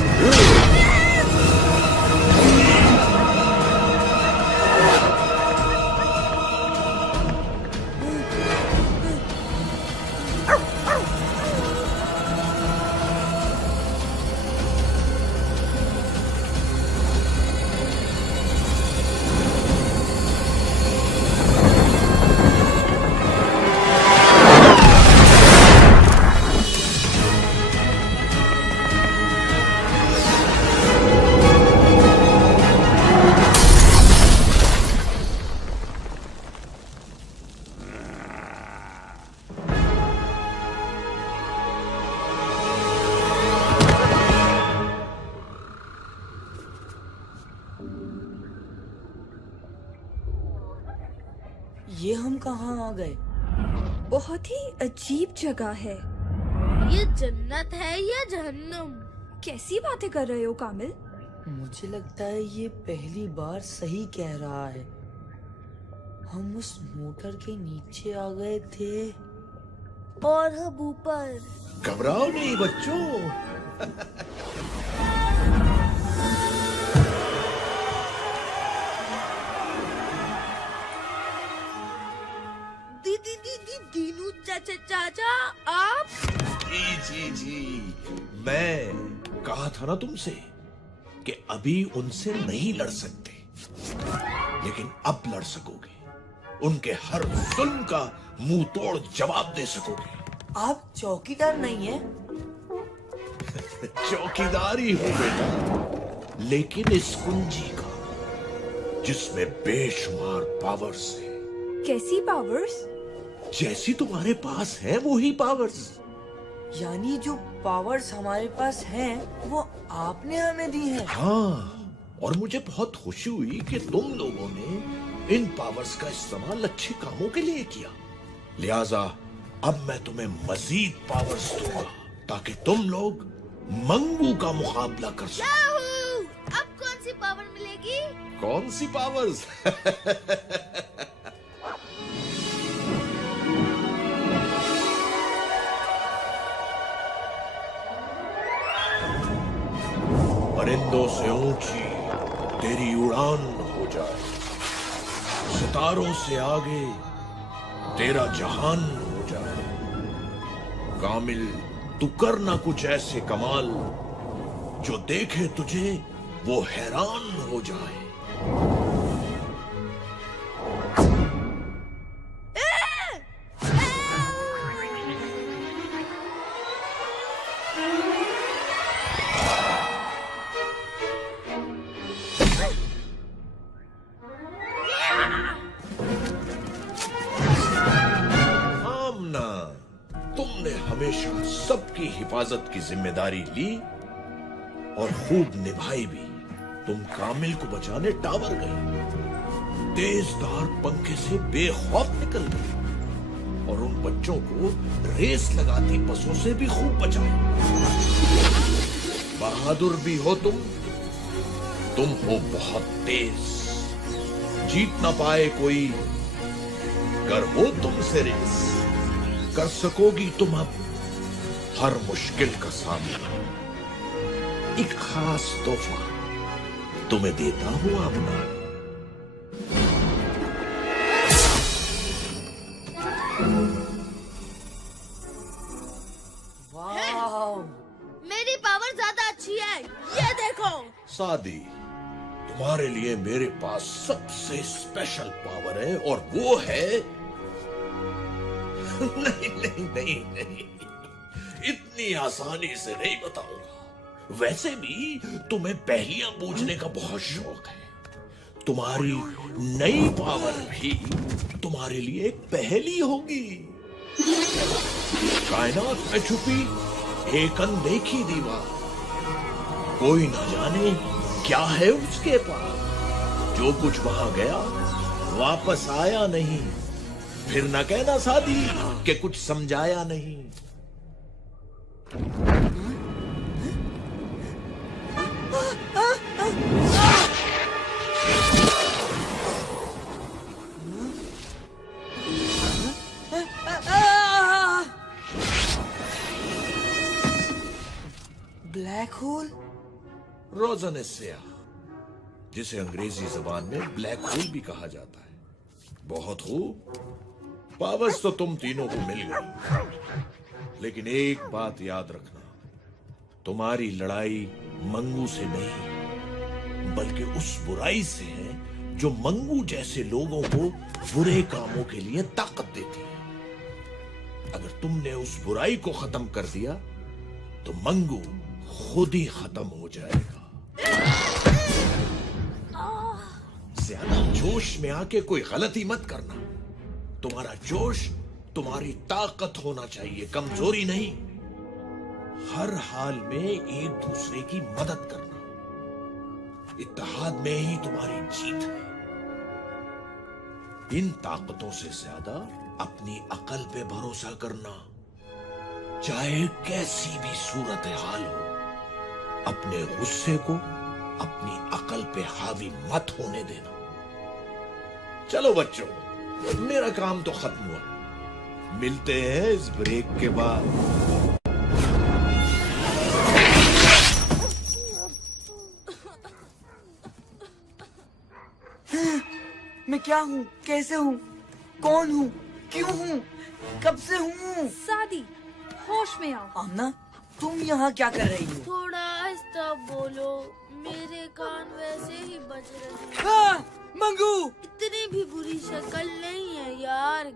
ये हम कहाँ आ गए? बहुत ही अजीब जगह है। ये जन्नत है या जहन्नुम? कैसी बातें कर रहे हो कामिल? मुझे लगता है ये पहली बार सही कह रहा है। हम उस मोटर के नीचे आ गए थे और हम ऊपर। घबराओ नहीं बच्चों। दीनू चाचा आप? जी मैं कहा था ना तुमसे कि अभी उनसे नहीं लड़ सकते, लेकिन अब लड़ सकोगे। उनके हर जुल्म का मुंह तोड़ जवाब दे सकोगे। आप चौकीदार नहीं है? चौकीदार ही हूं बेटा, लेकिन इस कुंजी का जिसमें बेशुमार पावर्स है। कैसी पावर्स? जैसी तुम्हारे पास है वो ही पावर्स। यानी जो पावर्स हमारे पास हैं वो आपने हमें दी है? हाँ, और मुझे बहुत खुशी हुई कि तुम लोगों ने इन पावर्स का इस्तेमाल अच्छे कामों के लिए किया। लिहाजा अब मैं तुम्हें मजीद पावर्स दूंगा ताकि तुम लोग मंगू का मुकाबला कर सको। अब कौन सी पावर मिलेगी? कौन सी पावर्स? परिंदों से ऊंची तेरी उड़ान हो जाए, सितारों से आगे तेरा जहान हो जाए। कामिल, तू कर ना कुछ ऐसे कमाल जो देखे तुझे वो हैरान हो जाए। हमेशा सबकी हिफाजत की जिम्मेदारी ली और खूब निभाई भी। तुम कामिल को बचाने टावर गई, तेजधार पंखे से बेखौफ निकल गई और उन बच्चों को रेस लगाती बसों से भी खूब बचाया। बहादुर भी हो तुम हो बहुत तेज, जीत ना पाए कोई, कर हो तुमसे रेस, कर सकोगी तुम अब हर मुश्किल का सामना। एक खास तोहफा तुम्हें देता हूं आमना। वाह, मेरी पावर ज्यादा अच्छी है, ये देखो। सादी, तुम्हारे लिए मेरे पास सबसे स्पेशल पावर है और वो है नहीं, इतनी आसानी से नहीं बताऊंगा। वैसे भी तुम्हें पहेलियां बूझने का बहुत शौक है। तुम्हारी नई पावर भी तुम्हारे लिए एक पहेली होगी। कायनात में छुपी एक अनदेखी दीवार, कोई ना जाने क्या है उसके पास। जो कुछ वहां गया वापस आया नहीं, फिर न कहना सादी कि कुछ समझाया नहीं। Black hole? रोज़न स्याह, जिसे अंग्रेजी जबान में ब्लैक होल भी कहा जाता है। बहुत खूब, पावर्स तो तुम तीनों को मिल गई, लेकिन एक बात याद रखना, तुम्हारी लड़ाई मंगू से नहीं बल्कि उस बुराई से है जो मंगू जैसे लोगों को बुरे कामों के लिए ताकत देती है। अगर तुमने उस बुराई को खत्म कर दिया तो मंगू खुद ही खत्म हो जाएगा। ज्यादा जोश में आके कोई गलती मत करना। तुम्हारा जोश तुम्हारी ताकत होना चाहिए, कमजोरी नहीं। हर हाल में एक दूसरे की मदद करना, इत्तेहाद में ही तुम्हारी जीत है। इन ताकतों से ज्यादा अपनी अकल पे भरोसा करना। चाहे कैसी भी सूरत हाल हो, अपने गुस्से को अपनी अकल पे हावी मत होने देना। चलो बच्चों, मेरा काम तो खत्म हुआ। मिलते हैं इस ब्रेक के बाद। मैं क्या हूँ, कैसे हूँ, कौन हूँ, क्यों हूँ, कब से हूँ? सादी, होश में आओ। आमना, तुम यहाँ क्या कर रही हो? थोड़ा आहिस्ता बोलो, मेरे कान वैसे ही बज रहे हैं। मंगू! इतनी भी बुरी शक्ल नहीं है यार।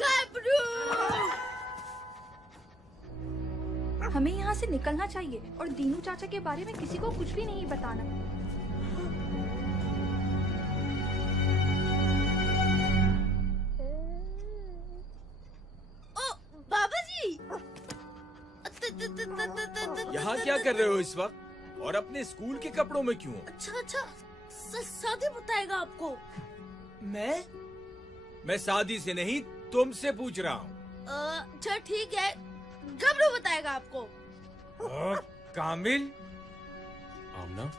गैब्रू! हमें यहाँ से निकलना चाहिए और दीनू चाचा के बारे में किसी को कुछ भी नहीं बताना। बाबा जी! यहाँ क्या कर रहे हो इस वक्त? और अपने स्कूल के कपड़ों में क्यों? अच्छा, सादी बताएगा आपको। मैं शादी से नहीं, तुमसे पूछ रहा हूँ। अच्छा ठीक है, गबरू बताएगा आपको। कामिल? आमना,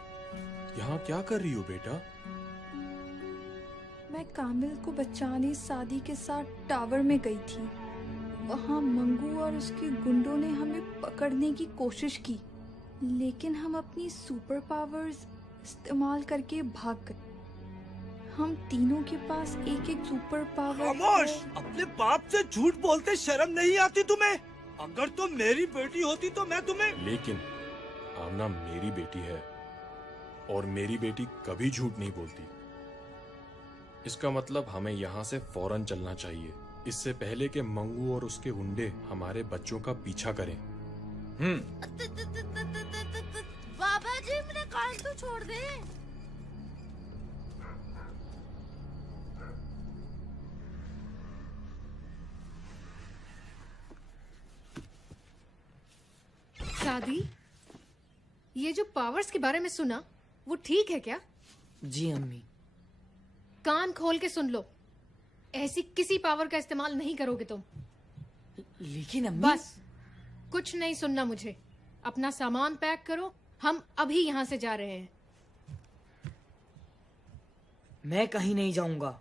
यहाँ क्या कर रही हो बेटा? मैं कामिल को बचाने सादी के साथ टावर में गई थी। वहाँ मंगू और उसके गुंडों ने हमें पकड़ने की कोशिश की, लेकिन हम अपनी सुपर पावर्स इस्तेमाल करके भाग गए। हम तीनों के पास एक एक सुपर पावर। खामोश! अपने बाप से झूठ बोलते शर्म नहीं आती तुम्हें? अगर तुम मेरी बेटी होती तो मैं तुम्हें। लेकिन आमना मेरी बेटी है और मेरी बेटी कभी झूठ नहीं बोलती। इसका मतलब हमें यहाँ से फौरन चलना चाहिए, इससे पहले कि मंगू और उसके गुंडे हमारे बच्चों का पीछा करें। बाबा जी, मेरे कान तो छोड़ दे। शादी, ये जो पावर्स के बारे में सुना, वो ठीक है क्या? जी अम्मी। कान खोल के सुन लो, ऐसी किसी पावर का इस्तेमाल नहीं करोगे तुम। लेकिन अम्मी। बस, कुछ नहीं सुनना मुझे। अपना सामान पैक करो, हम अभी यहाँ से जा रहे हैं। मैं कहीं नहीं जाऊंगा,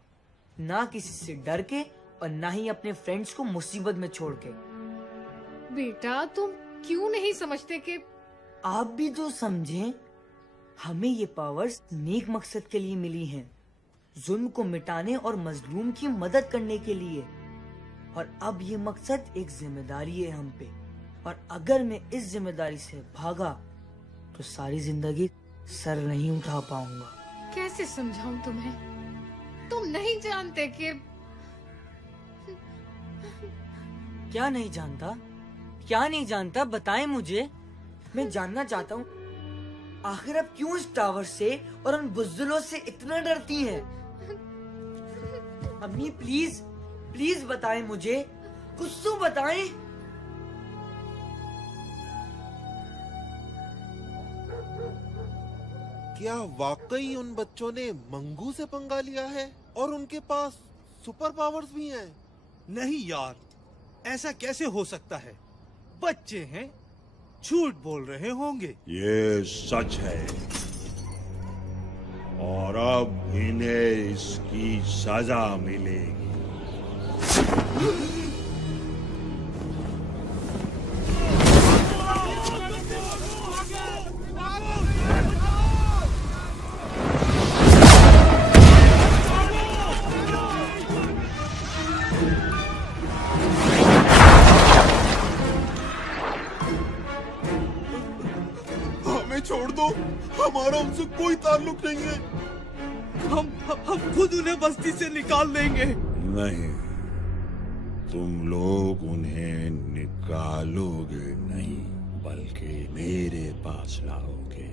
ना किसी से डर के और ना ही अपने फ्रेंड्स को मुसीबत में छोड़ के। बेटा, तुम क्यों नहीं समझते कि आप भी तो समझें, हमें ये पावर्स नेक मकसद के लिए मिली हैं, जुल्म को मिटाने और मजलूम की मदद करने के लिए। और अब ये मकसद एक जिम्मेदारी है हम पे, और अगर मैं इस जिम्मेदारी से भागा तो सारी जिंदगी सर नहीं उठा पाऊंगा। कैसे समझाऊं तुम्हें? तुम नहीं जानते कि क्या नहीं जानता? क्या नहीं जानता, बताएं मुझे। मैं जानना चाहता हूँ, आखिर आप क्यों इस टावर से और उन बुज़दिलों से इतना डरती हैं? अम्मी प्लीज, प्लीज बताएं मुझे, कुछ तो बताएं। क्या वाकई उन बच्चों ने मंगू से पंगा लिया है और उनके पास सुपर पावर्स भी हैं? नहीं यार, ऐसा कैसे हो सकता है? बच्चे हैं, झूठ बोल रहे होंगे। ये सच है और अब इन्हें इसकी सजा मिलेगी। छोड़ दो, हमारा उनसे कोई ताल्लुक नहीं है। हम खुद उन्हें बस्ती से निकाल देंगे। नहीं, तुम लोग उन्हें निकालोगे नहीं, बल्कि मेरे पास लाओगे।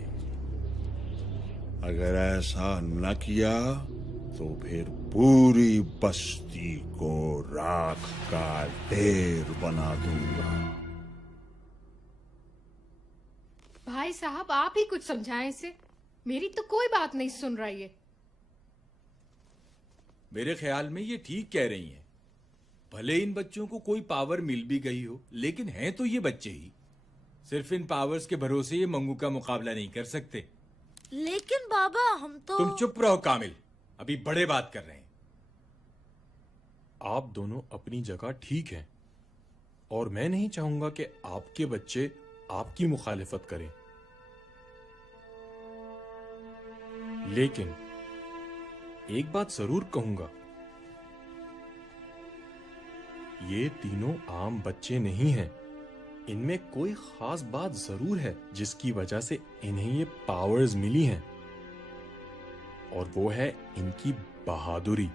अगर ऐसा न किया तो फिर पूरी बस्ती को राख का ढेर बना दूंगा। भाई साहब, आप ही कुछ समझाएं इसे। मेरी तो कोई बात नहीं सुन रही है। मेरे ख्याल में ये ठीक कह रही हैं। भले इन बच्चों को कोई पावर मिल भी गई हो, लेकिन हैं तो ये बच्चे ही। सिर्फ इन पावर्स के भरोसे ये मंगू का मुकाबला नहीं कर सकते। लेकिन बाबा, हम तो... तुम चुप रहो कामिल, अभी बड़े बात कर रहे हैं। आप दोनों अपनी जगह ठीक हैं और मैं नहीं चाहूंगा कि आपके बच्चे आपकी मुखालिफत करें, लेकिन एक बात जरूर कहूंगा, ये तीनों आम बच्चे नहीं हैं। इनमें कोई खास बात जरूर है जिसकी वजह से इन्हें ये पावर्स मिली हैं, और वो है इनकी बहादुरी।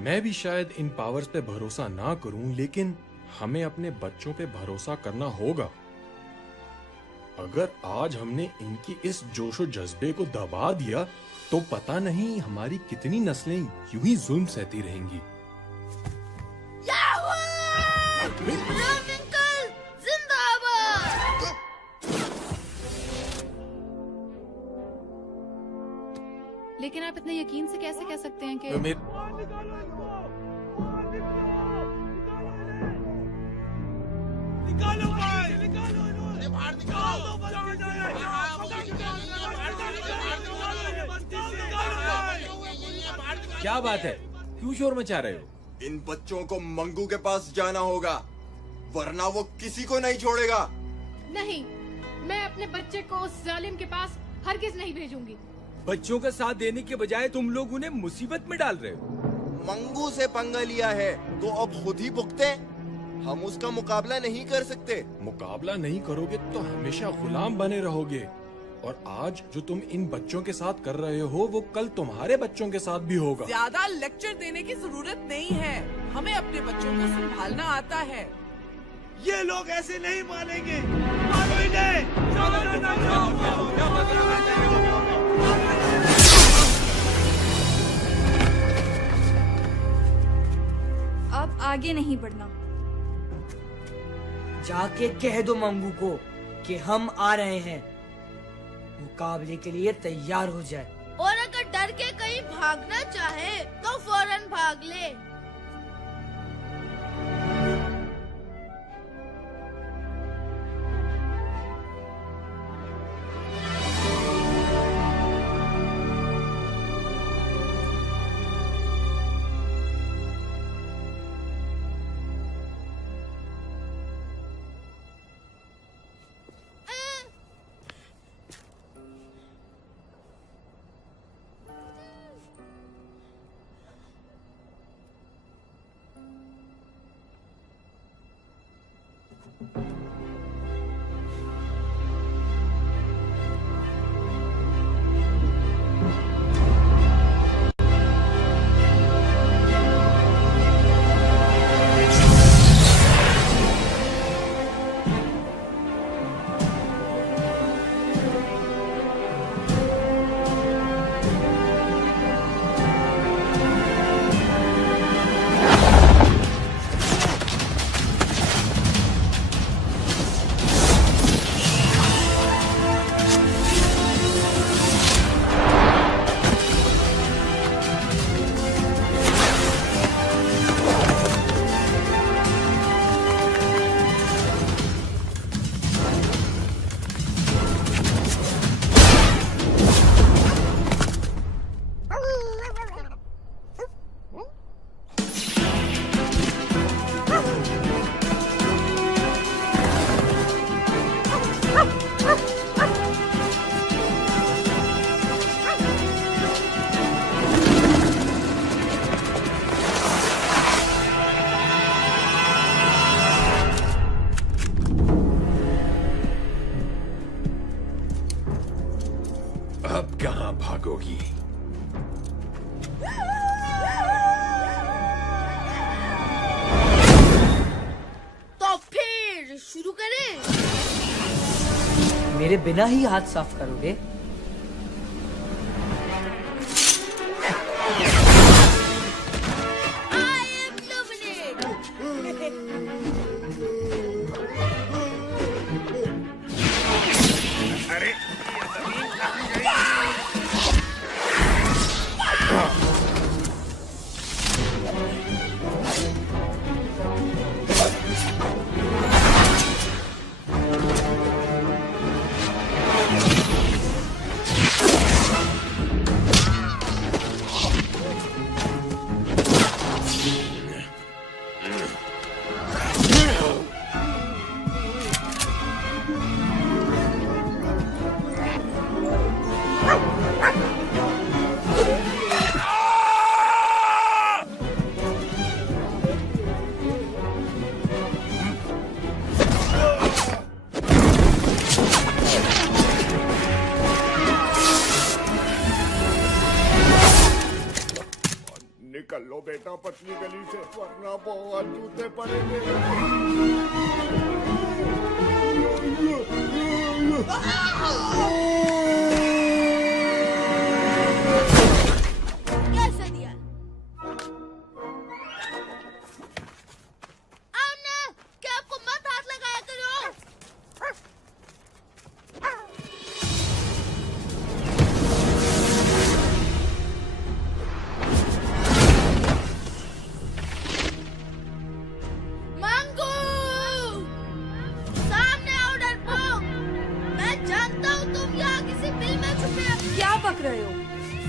मैं भी शायद इन पावर्स पे भरोसा ना करूं, लेकिन हमें अपने बच्चों पे भरोसा करना होगा। अगर आज हमने इनकी इस जोशो जज्बे को दबा दिया तो पता नहीं हमारी कितनी नस्लें यूं ही जुल्म सहती रहेंगी। लेकिन आप इतने यकीन से कैसे कह सकते हैं कि निकालो भाई, निकालो बाहर निकालो। क्या बात है, क्यों शोर मचा रहे हो? इन बच्चों को मंगू के पास जाना होगा, वरना वो किसी को नहीं छोड़ेगा। नहीं, मैं अपने बच्चे को उस जालिम के पास हरगिज नहीं भेजूंगी। बच्चों का साथ देने के बजाय तुम लोग उन्हें मुसीबत में डाल रहे हो। मंगू से पंगा लिया है तो अब खुद ही भुगते। हम उसका मुकाबला नहीं कर सकते। मुकाबला नहीं करोगे तो हमेशा गुलाम बने रहोगे, और आज जो तुम इन बच्चों के साथ कर रहे हो वो कल तुम्हारे बच्चों के साथ भी होगा। ज्यादा लेक्चर देने की जरूरत नहीं है, हमें अपने बच्चों को संभालना आता है। ये लोग ऐसे नहीं मानेंगे। मानो इन्हें। अब आगे नहीं बढ़ना। जाके कह दो मंगू को कि हम आ रहे हैं, मुकाबले के लिए तैयार हो जाए। और अगर डर के कहीं भागना चाहे तो फौरन भाग ले। मेरे बिना ही हाथ साफ करोगे? निकल लो बेटा पतली गली से, वरना बहुत जूते पड़ेंगे। कैसे दिया? आमना, क्या आपको मत हाथ लगाया करो? रहे हो?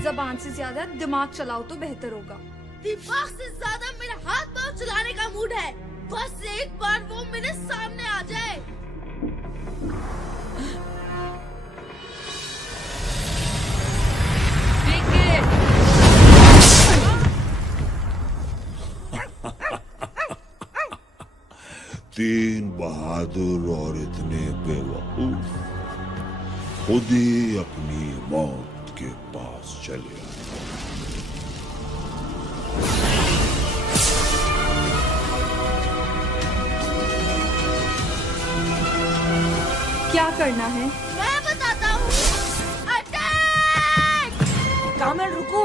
जबान से ज्यादा दिमाग चलाओ तो बेहतर होगा। दिमाग से ज्यादा मेरा हाथ पांव चलाने का मूड है। बस एक बार वो मेरे सामने आ जाए। तीन बहादुर और इतने बेवकूफ खुद ही अपनी मौत के पास चले आए। क्या करना है? मैं बताता हूँ। अटैक! कामिल रुको।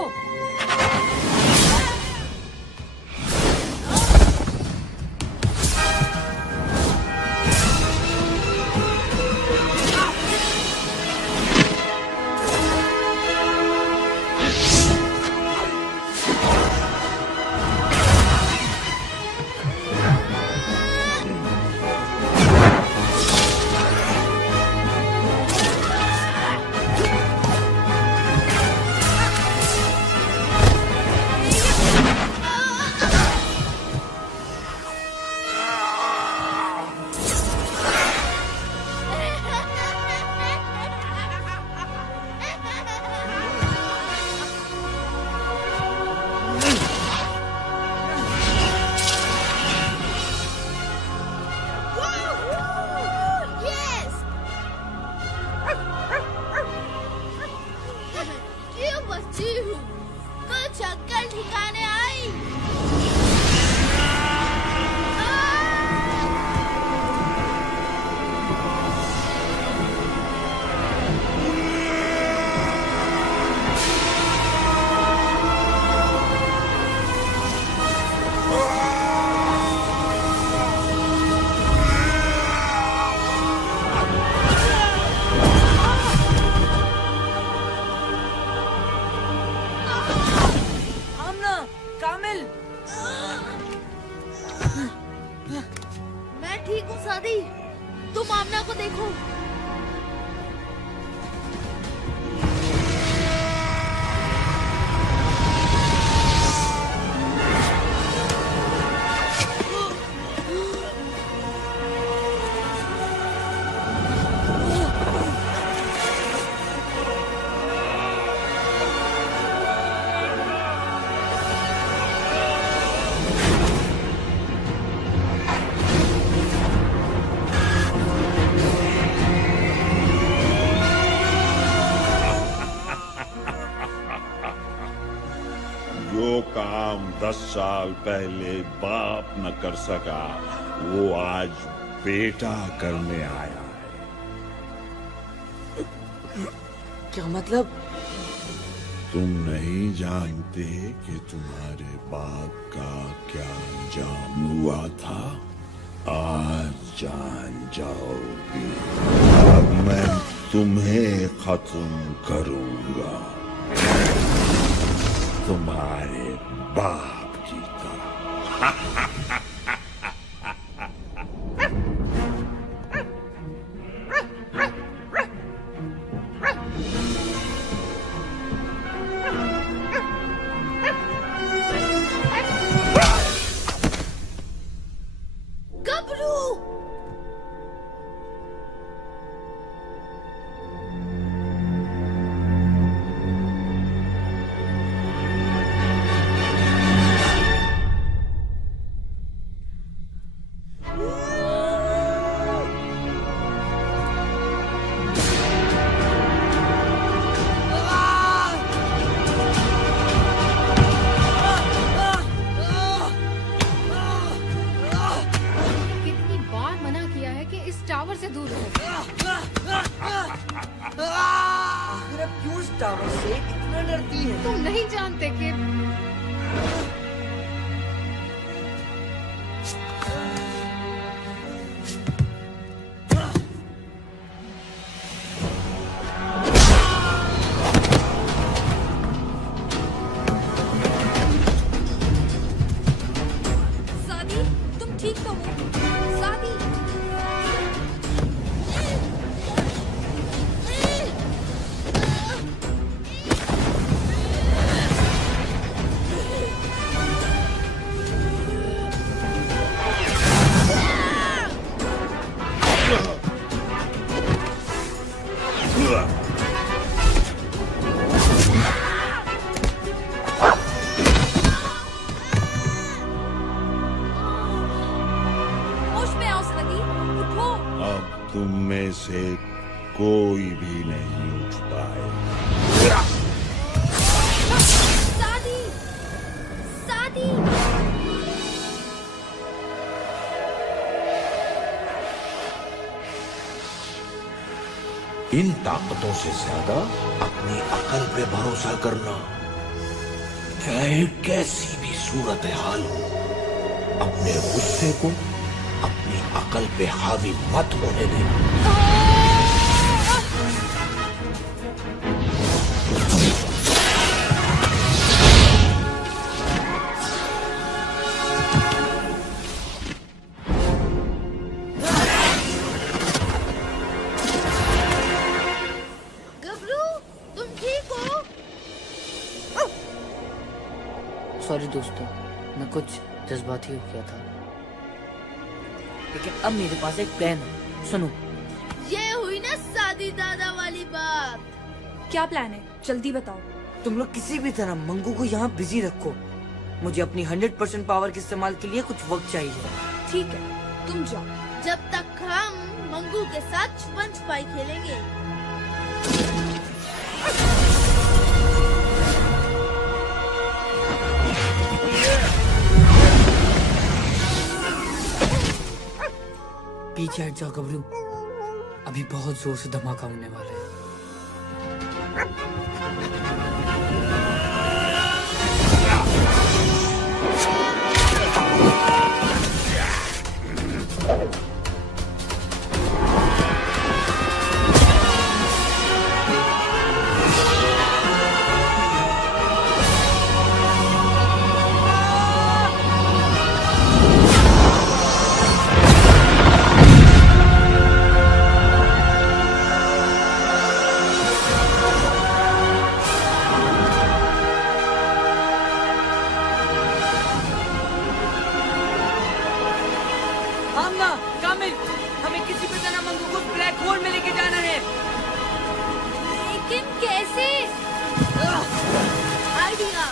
तुम आमना को देखो। जो काम 10 साल पहले बाप न कर सका वो आज बेटा करने आया है। क्या मतलब? तुम नहीं जानते कि तुम्हारे बाप का क्या अंजाम हुआ था? आज जान जाओगे। अब मैं तुम्हें खत्म करूंगा, तुम्हारे बाप की तरह। से कोई भी नहीं उठ पाए। सादी, सादी। इन ताकतों से ज्यादा अपनी अकल पे भरोसा करना, चाहे कैसी भी सूरत हाल हो, अपने गुस्से को अपनी अकल पे हावी मत होने देना। सॉरी दोस्तों, मैं कुछ जज्बाती हो गया था, लेकिन अब मेरे पास एक प्लान है। सुनो, ये हुई ना सादी दादा वाली बात। क्या प्लान है, जल्दी बताओ। तुम लोग किसी भी तरह मंगू को यहाँ बिजी रखो। मुझे अपनी 100% पावर के इस्तेमाल के लिए कुछ वक्त चाहिए। ठीक है, तुम जाओ। जब तक हम मंगू के साथ छुपन छुपाई खेलेंगे। पीछे हट जाओ गबरू, अभी बहुत जोर से धमाका होने वाला है। हमें किसी भी तरह मंगू को ब्लैक होल में लेके जाना है। लेकिन कैसे? आइडिया।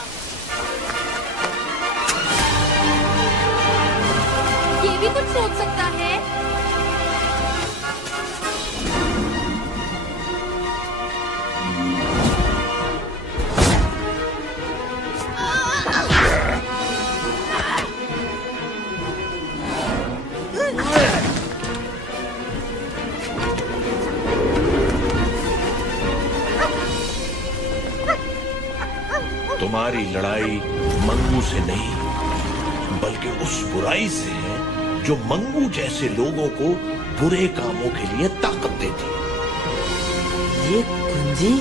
ये भी कुछ सोच सकता है। हमारी लड़ाई मंगू से नहीं, बल्कि उस बुराई से है जो मंगू जैसे लोगों को बुरे कामों के लिए ताकत देती है। ये कुंजी?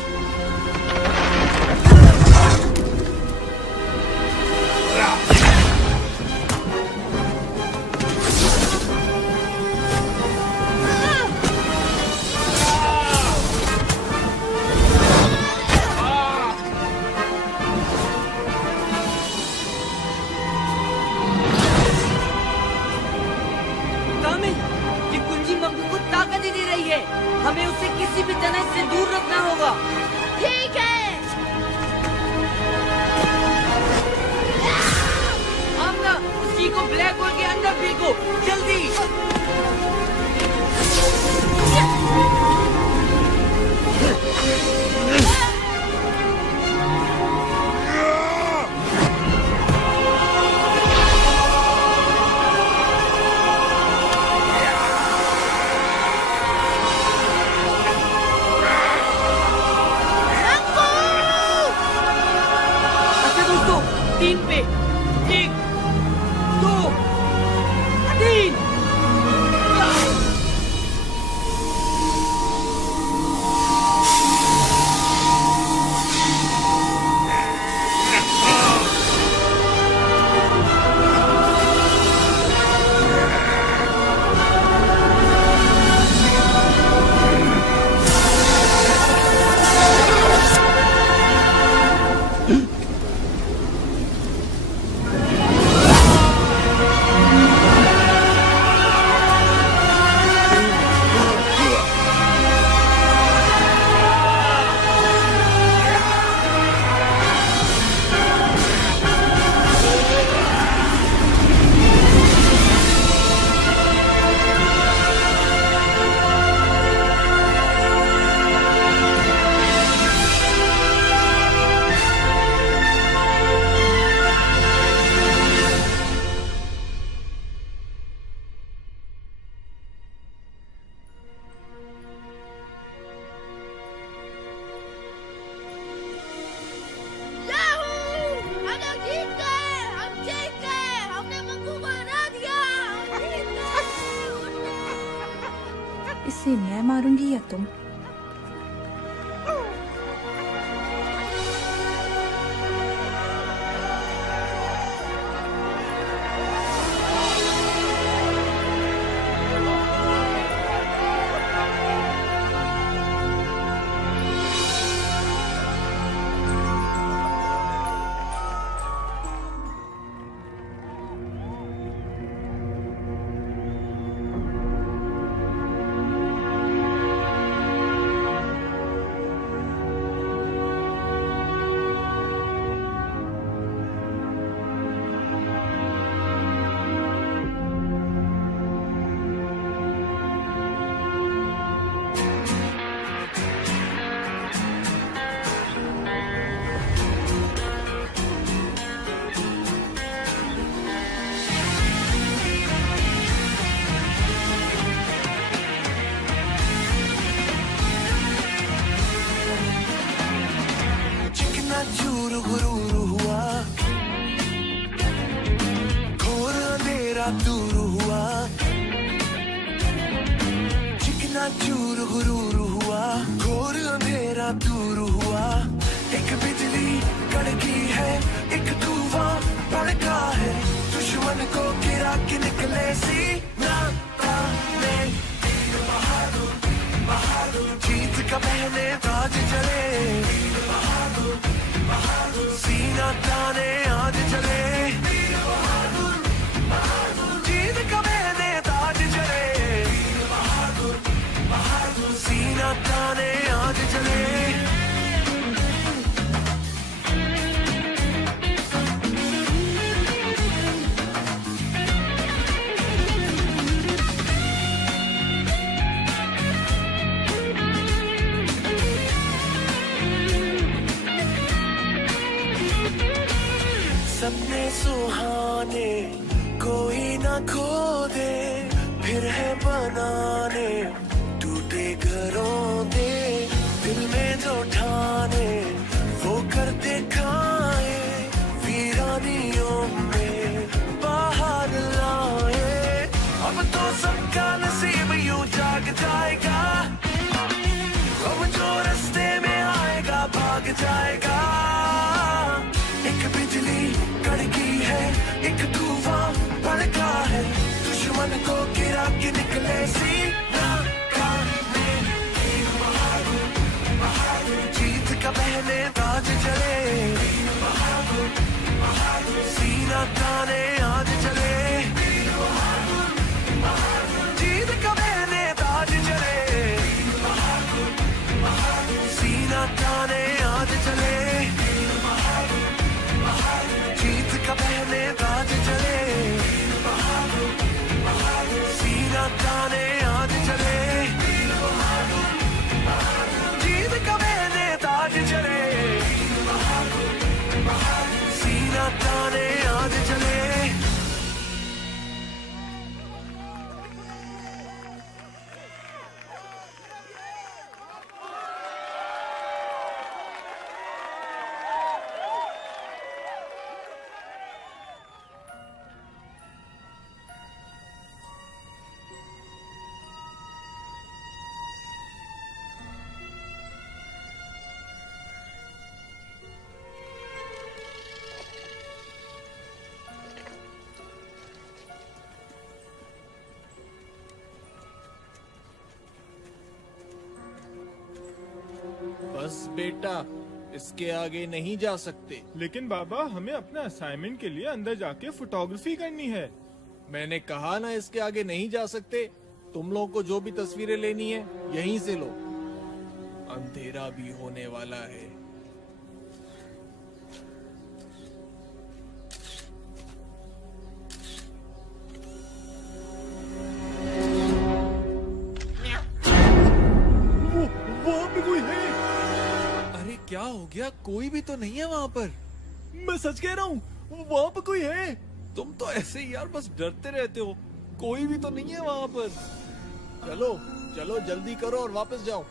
हमें उसे किसी भी तरह से दूर रखना होगा। ठीक है। आमना, उसी को ब्लैक होल के अंदर फेंको, जल्दी। तीन पे, 1, 2, 3। इसे मैं मारूंगी या तुम? चूर गुरूर हुआ, घोर अंधेरा दूर हुआ। चिकना चूर गुरूर हुआ, घोर अंधेरा दूर हुआ। एक बिजली कड़की है, एक तूफान भड़का है। दुश्मन को गिरा के निकले सीना ताने। बहादुर बहादुर जीत का पहले ताज चले। सीना ताने आज चले। जीत का मैंने ताज चले। सीना ताने आज चले। सपने सुहाने कोई ना खो दे, फिर है बनाने टूटे घरों दे। दिल में जो ठाने वो कर दिखाए। सबका नसीब यूं जाग जाएगा, अब जो रास्ते में आएगा भाग जाएगा। एक बिजली कड़की है, एक तूफान भड़का है, दुश्मन को गिरा के निकले सीना खाने। जीत का पहले ताज चले, सीना ताने आज चले। जीत का पहले ताज चले, सीना ताने आज चले। जीत का पहले ताज चले, सीना ताने आज चले। जीत का पहले ताज चले, सीना ताने आज चले। बस बेटा, इसके आगे नहीं जा सकते। लेकिन बाबा, हमें अपना असाइनमेंट के लिए अंदर जाके फोटोग्राफी करनी है। मैंने कहा ना इसके आगे नहीं जा सकते। तुम लोगों को जो भी तस्वीरें लेनी है यहीं से लो, अंधेरा भी होने वाला है। वहाँ पे कोई है। अरे क्या हो गया? कोई भी तो नहीं है वहाँ पर। मैं सच कह रहा हूँ, वहाँ पे कोई है। तुम तो ऐसे ही यार बस डरते रहते हो। कोई भी तो नहीं है वहाँ पर। चलो चलो जल्दी करो और वापस जाओ।